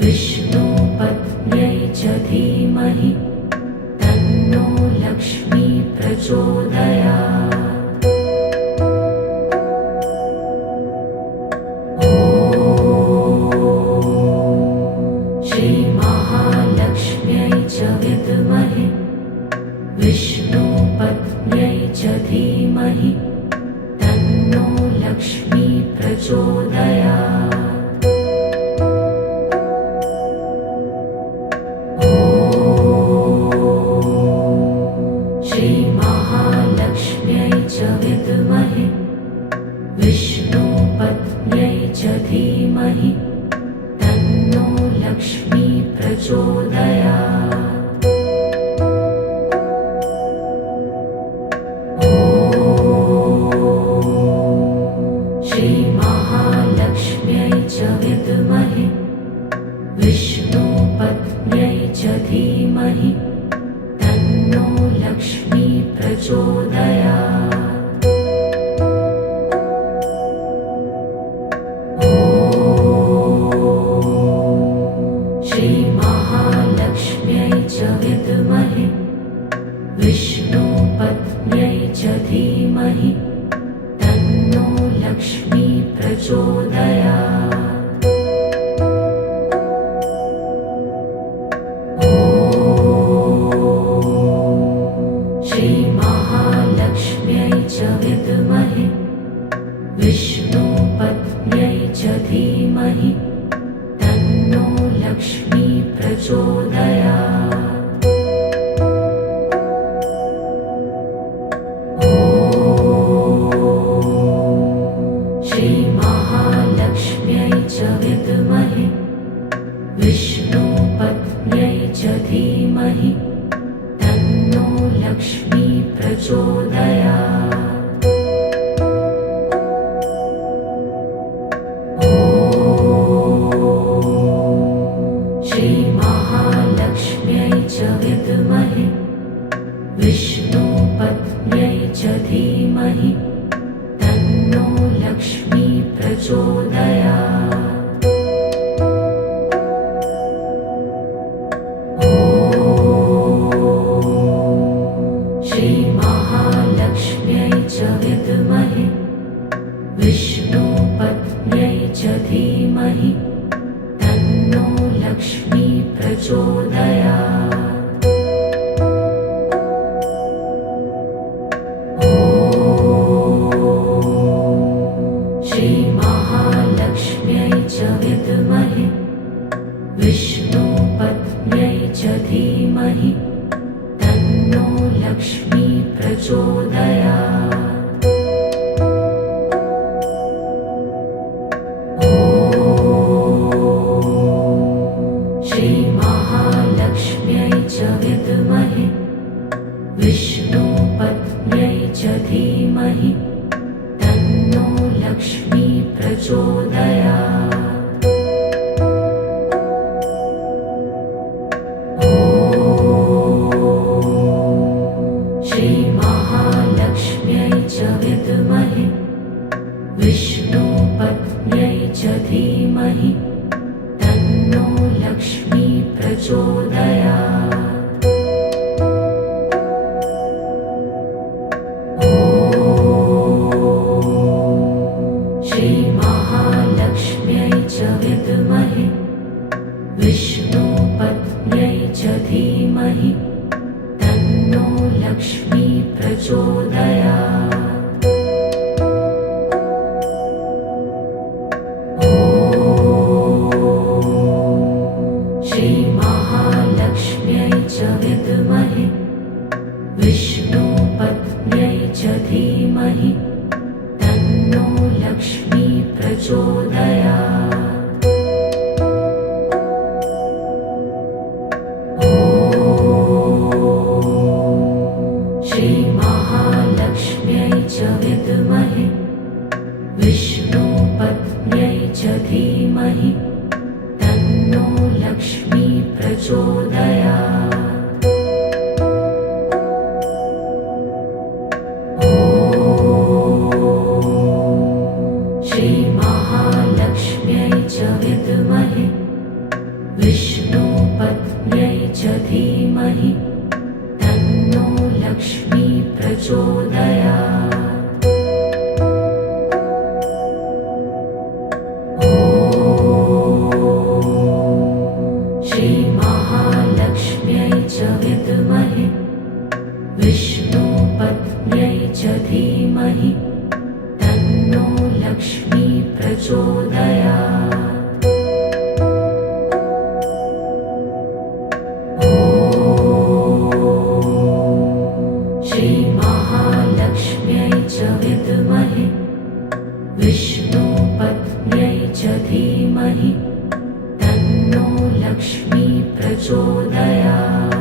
विष्णुपत्न्यै च धीमहि तन्नो लक्ष्मी प्रचोदयात्। ॐ श्रीमहालक्ष्म्यै च विद्महे विष्णुपत्न्यै च धीमहि तन्नो लक्ष्मी प्रचोदयात्। ॐ श्रीमहालक्ष्म्यै च विद्महे विष्णुपत्न्यै च धीमहि तन्नो लक्ष्मी प्रचोदयात्। ॐ श्रीमहालक्ष्म्यै च विद्महे विष्णुपत्न्यै च धीमहि तन्नो लक्ष्मी प्रचोदयात्। ॐ श्रीमहालक्ष्म्यै च विद्महे विष्णुपत्न्यै च धीमहि तन्नो लक्ष्मी प्रचोदयात्। ॐ श्रीमहालक्ष्म्यै च विद्महे विष्णुपत्न्यै च धीमहि तन्नो लक्ष्मी प्रचोदयात्। ॐ श्रीमहालक्ष्म्यै च विद्महे विष्णुपत्न्यै च धीमहि तन्नो लक्ष्मी प्रचोदयात्। ॐ श्रीमहालक्ष्म्यै च विद्महे विष्णुपत्न्यै च धीमहि तन्नो लक्ष्मी प्रचोदयात्। ॐ श्रीमहालक्ष्म्यै च विद्महे विष्णुपत्न्यै च धीमहि तन्नो लक्ष्मी प्रचोदयात्। ॐ श्रीमहालक्ष्म्यै च विद्महे विष्णुपत्न्यै च धीमहि तन्नो लक्ष्मी प्रचोदयात्। ॐ श्रीमहालक्ष्म्यै च विद्महे विष्णुपत्न्यै च धीमहि तन्नो लक्ष्मी प्रचोदयात्। ॐ श्रीमहालक्ष्म्यै च विद्महे विष्णुपत्न्यै च धीमहि तन्नो लक्ष्मी प्रचोदयात्। ॐ श्रीमहालक्ष्म्यै च विद्महे विष्णुपत्न्यै च धीमहि तन्नो लक्ष्मी प्रचोदयात्। ॐ श्रीमहालक्ष्म्यै च विद्महे विष्णुपत्न्यै च धीमहि तन्नो लक्ष्मी प्रचोदयात्। ॐ श्रीमहालक्ष्म्यै च विद्महे विष्णुपत्न्यै च धीमहि तन्नो लक्ष्मी प्रचोदयात्। ॐ श्रीमहालक्ष्म्यै च विद्महे विष्णुपत्न्यै च धीमहि तन्नो लक्ष्मी प्रचोदयात्। ॐ श्रीमहालक्ष्म्यै च विद्महे विष्णुपत्न्यै च धीमहि तन्नो लक्ष्मी प्रचोदयात्। ॐ श्रीमहालक्ष्म्यै च विद्महे विष्णुपत्न्यै च धीमहि तन्नो लक्ष्मी प्रचोदयात्।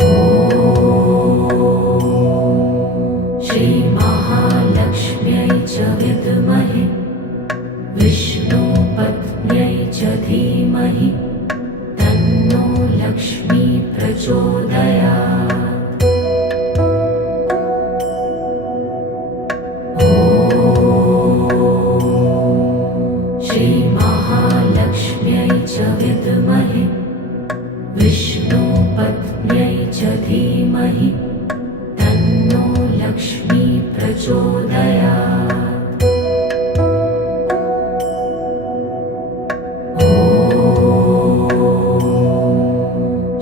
ॐ श्रीमहालक्ष्म्यै च विद्महे विष्णुपत्न्यै च धीमहि तन्नो लक्ष्मी प्रचोदयात्। ॐ श्रीमहालक्ष्म्यै च विद्महे विष्णुपत्न्यै च धीमहि तन्नो लक्ष्मी प्रचोदयात्। ॐ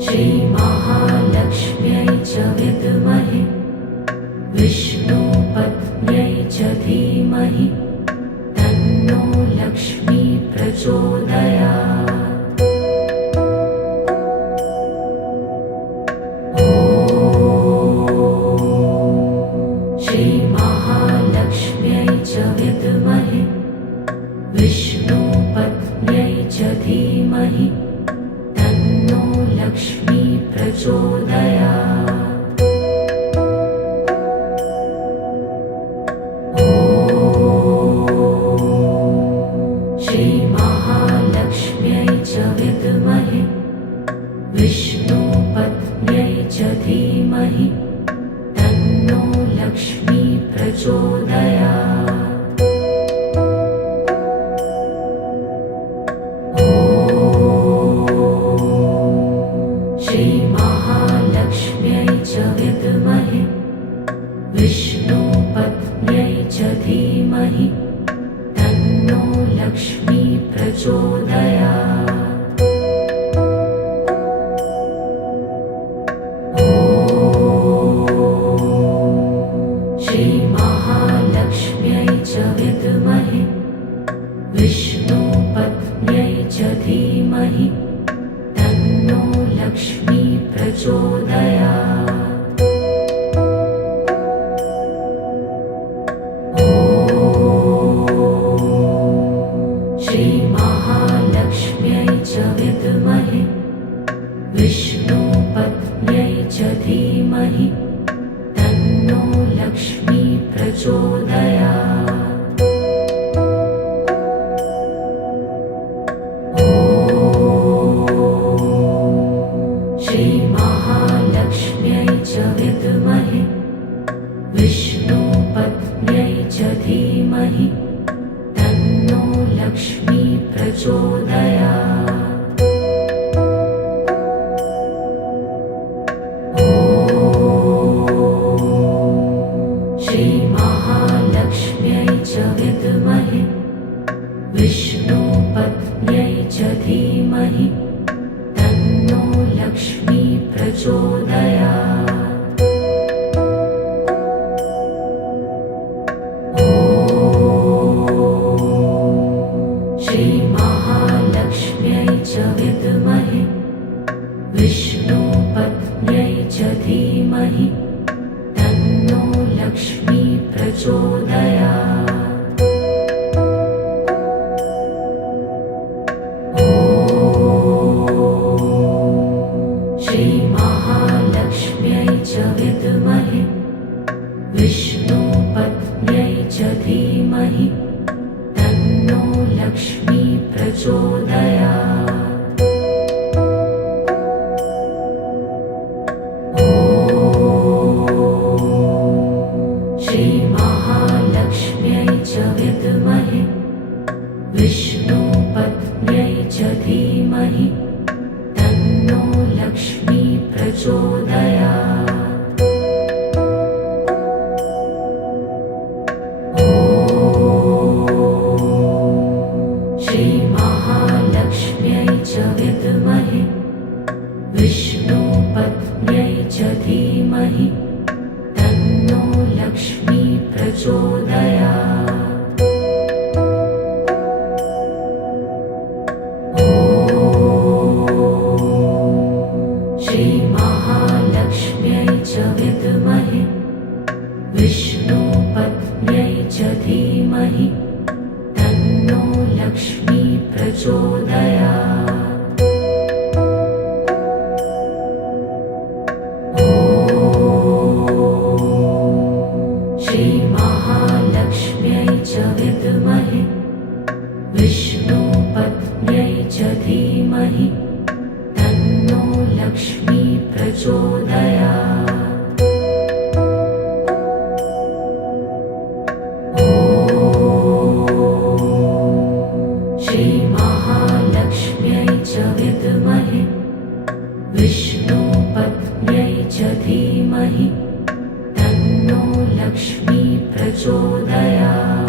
श्रीमहालक्ष्म्यै च विद्महे विष्णुपत्न्यै च धीमहि तन्नो लक्ष्मी प्रचोदयात्। ॐ श्रीमहालक्ष्म्यै च विद्महे विष्णुपत्न्यै च धीमहि तन्नो लक्ष्मी प्रचोदयात्। ॐ श्रीमहालक्ष्म्यै च विद्महे विष्णुपत्न्यै च धीमहि तन्नो लक्ष्मी प्रचोदयात्। ॐ श्रीमहालक्ष्म्यै च विद्महे विष्णुपत्न्यै च धीमहि तन्नो लक्ष्मी प्रचोदयात्। ॐ श्रीमहालक्ष्म्यै च विद्महे विष्णुपत्न्यै च धीमहि तन्नो लक्ष्मी प्रचोदयात्। ॐ श्रीमहालक्ष्म्यै च विद्महे विष्णुपत्न्यै च धीमहि तन्नो लक्ष्मी प्रचोदयात्। ॐ श्रीमहालक्ष्म्यै च विद्महे विष्णुपत्न्यै च धीमहि तन्नो लक्ष्मी प्रचोदयात्। ॐ श्रीमहालक्ष्म्यै च विद्महे विष्णुपत्न्यै च धीमहि तन्नो लक्ष्मी प्रचोदयात्। ॐ श्रीमहालक्ष्म्यै च विद्महे विष्णुपत्न्यै च धीमहि तन्नो लक्ष्मी प्रचोदयात्। ॐ श्रीमहालक्ष्म्यै च विद्महे विष्णुपत्न्यै च धीमहि तन्नो लक्ष्मी प्रचोदयात्। ॐ श्रीमहालक्ष्म्यै च विद्महे विष्णुपत्न्यै च धीमहि तन्नो लक्ष्मी प्रचोदयात्। ॐ श्रीमहालक्ष्म्यै च विद्महे विष्णुपत्न्यै च धीमहि तन्नो लक्ष्मी प्रचोदयात्। ॐ श्रीमहालक्ष्म्यै च विद्महे विष्णुपत्न्यै च धीमहि तन्नो लक्ष्मी प्रचोदयात्। ॐ श्रीमहालक्ष्म्यै च विद्महे विष्णुपत्न्यै च धीमहि तन्नो लक्ष्मी प्रचोदयात्। ॐ श्रीमहालक्ष्म्यै च विद्महे विष्णुपत्न्यै च धीमहि तन्नो लक्ष्मी प्रचोदयात्।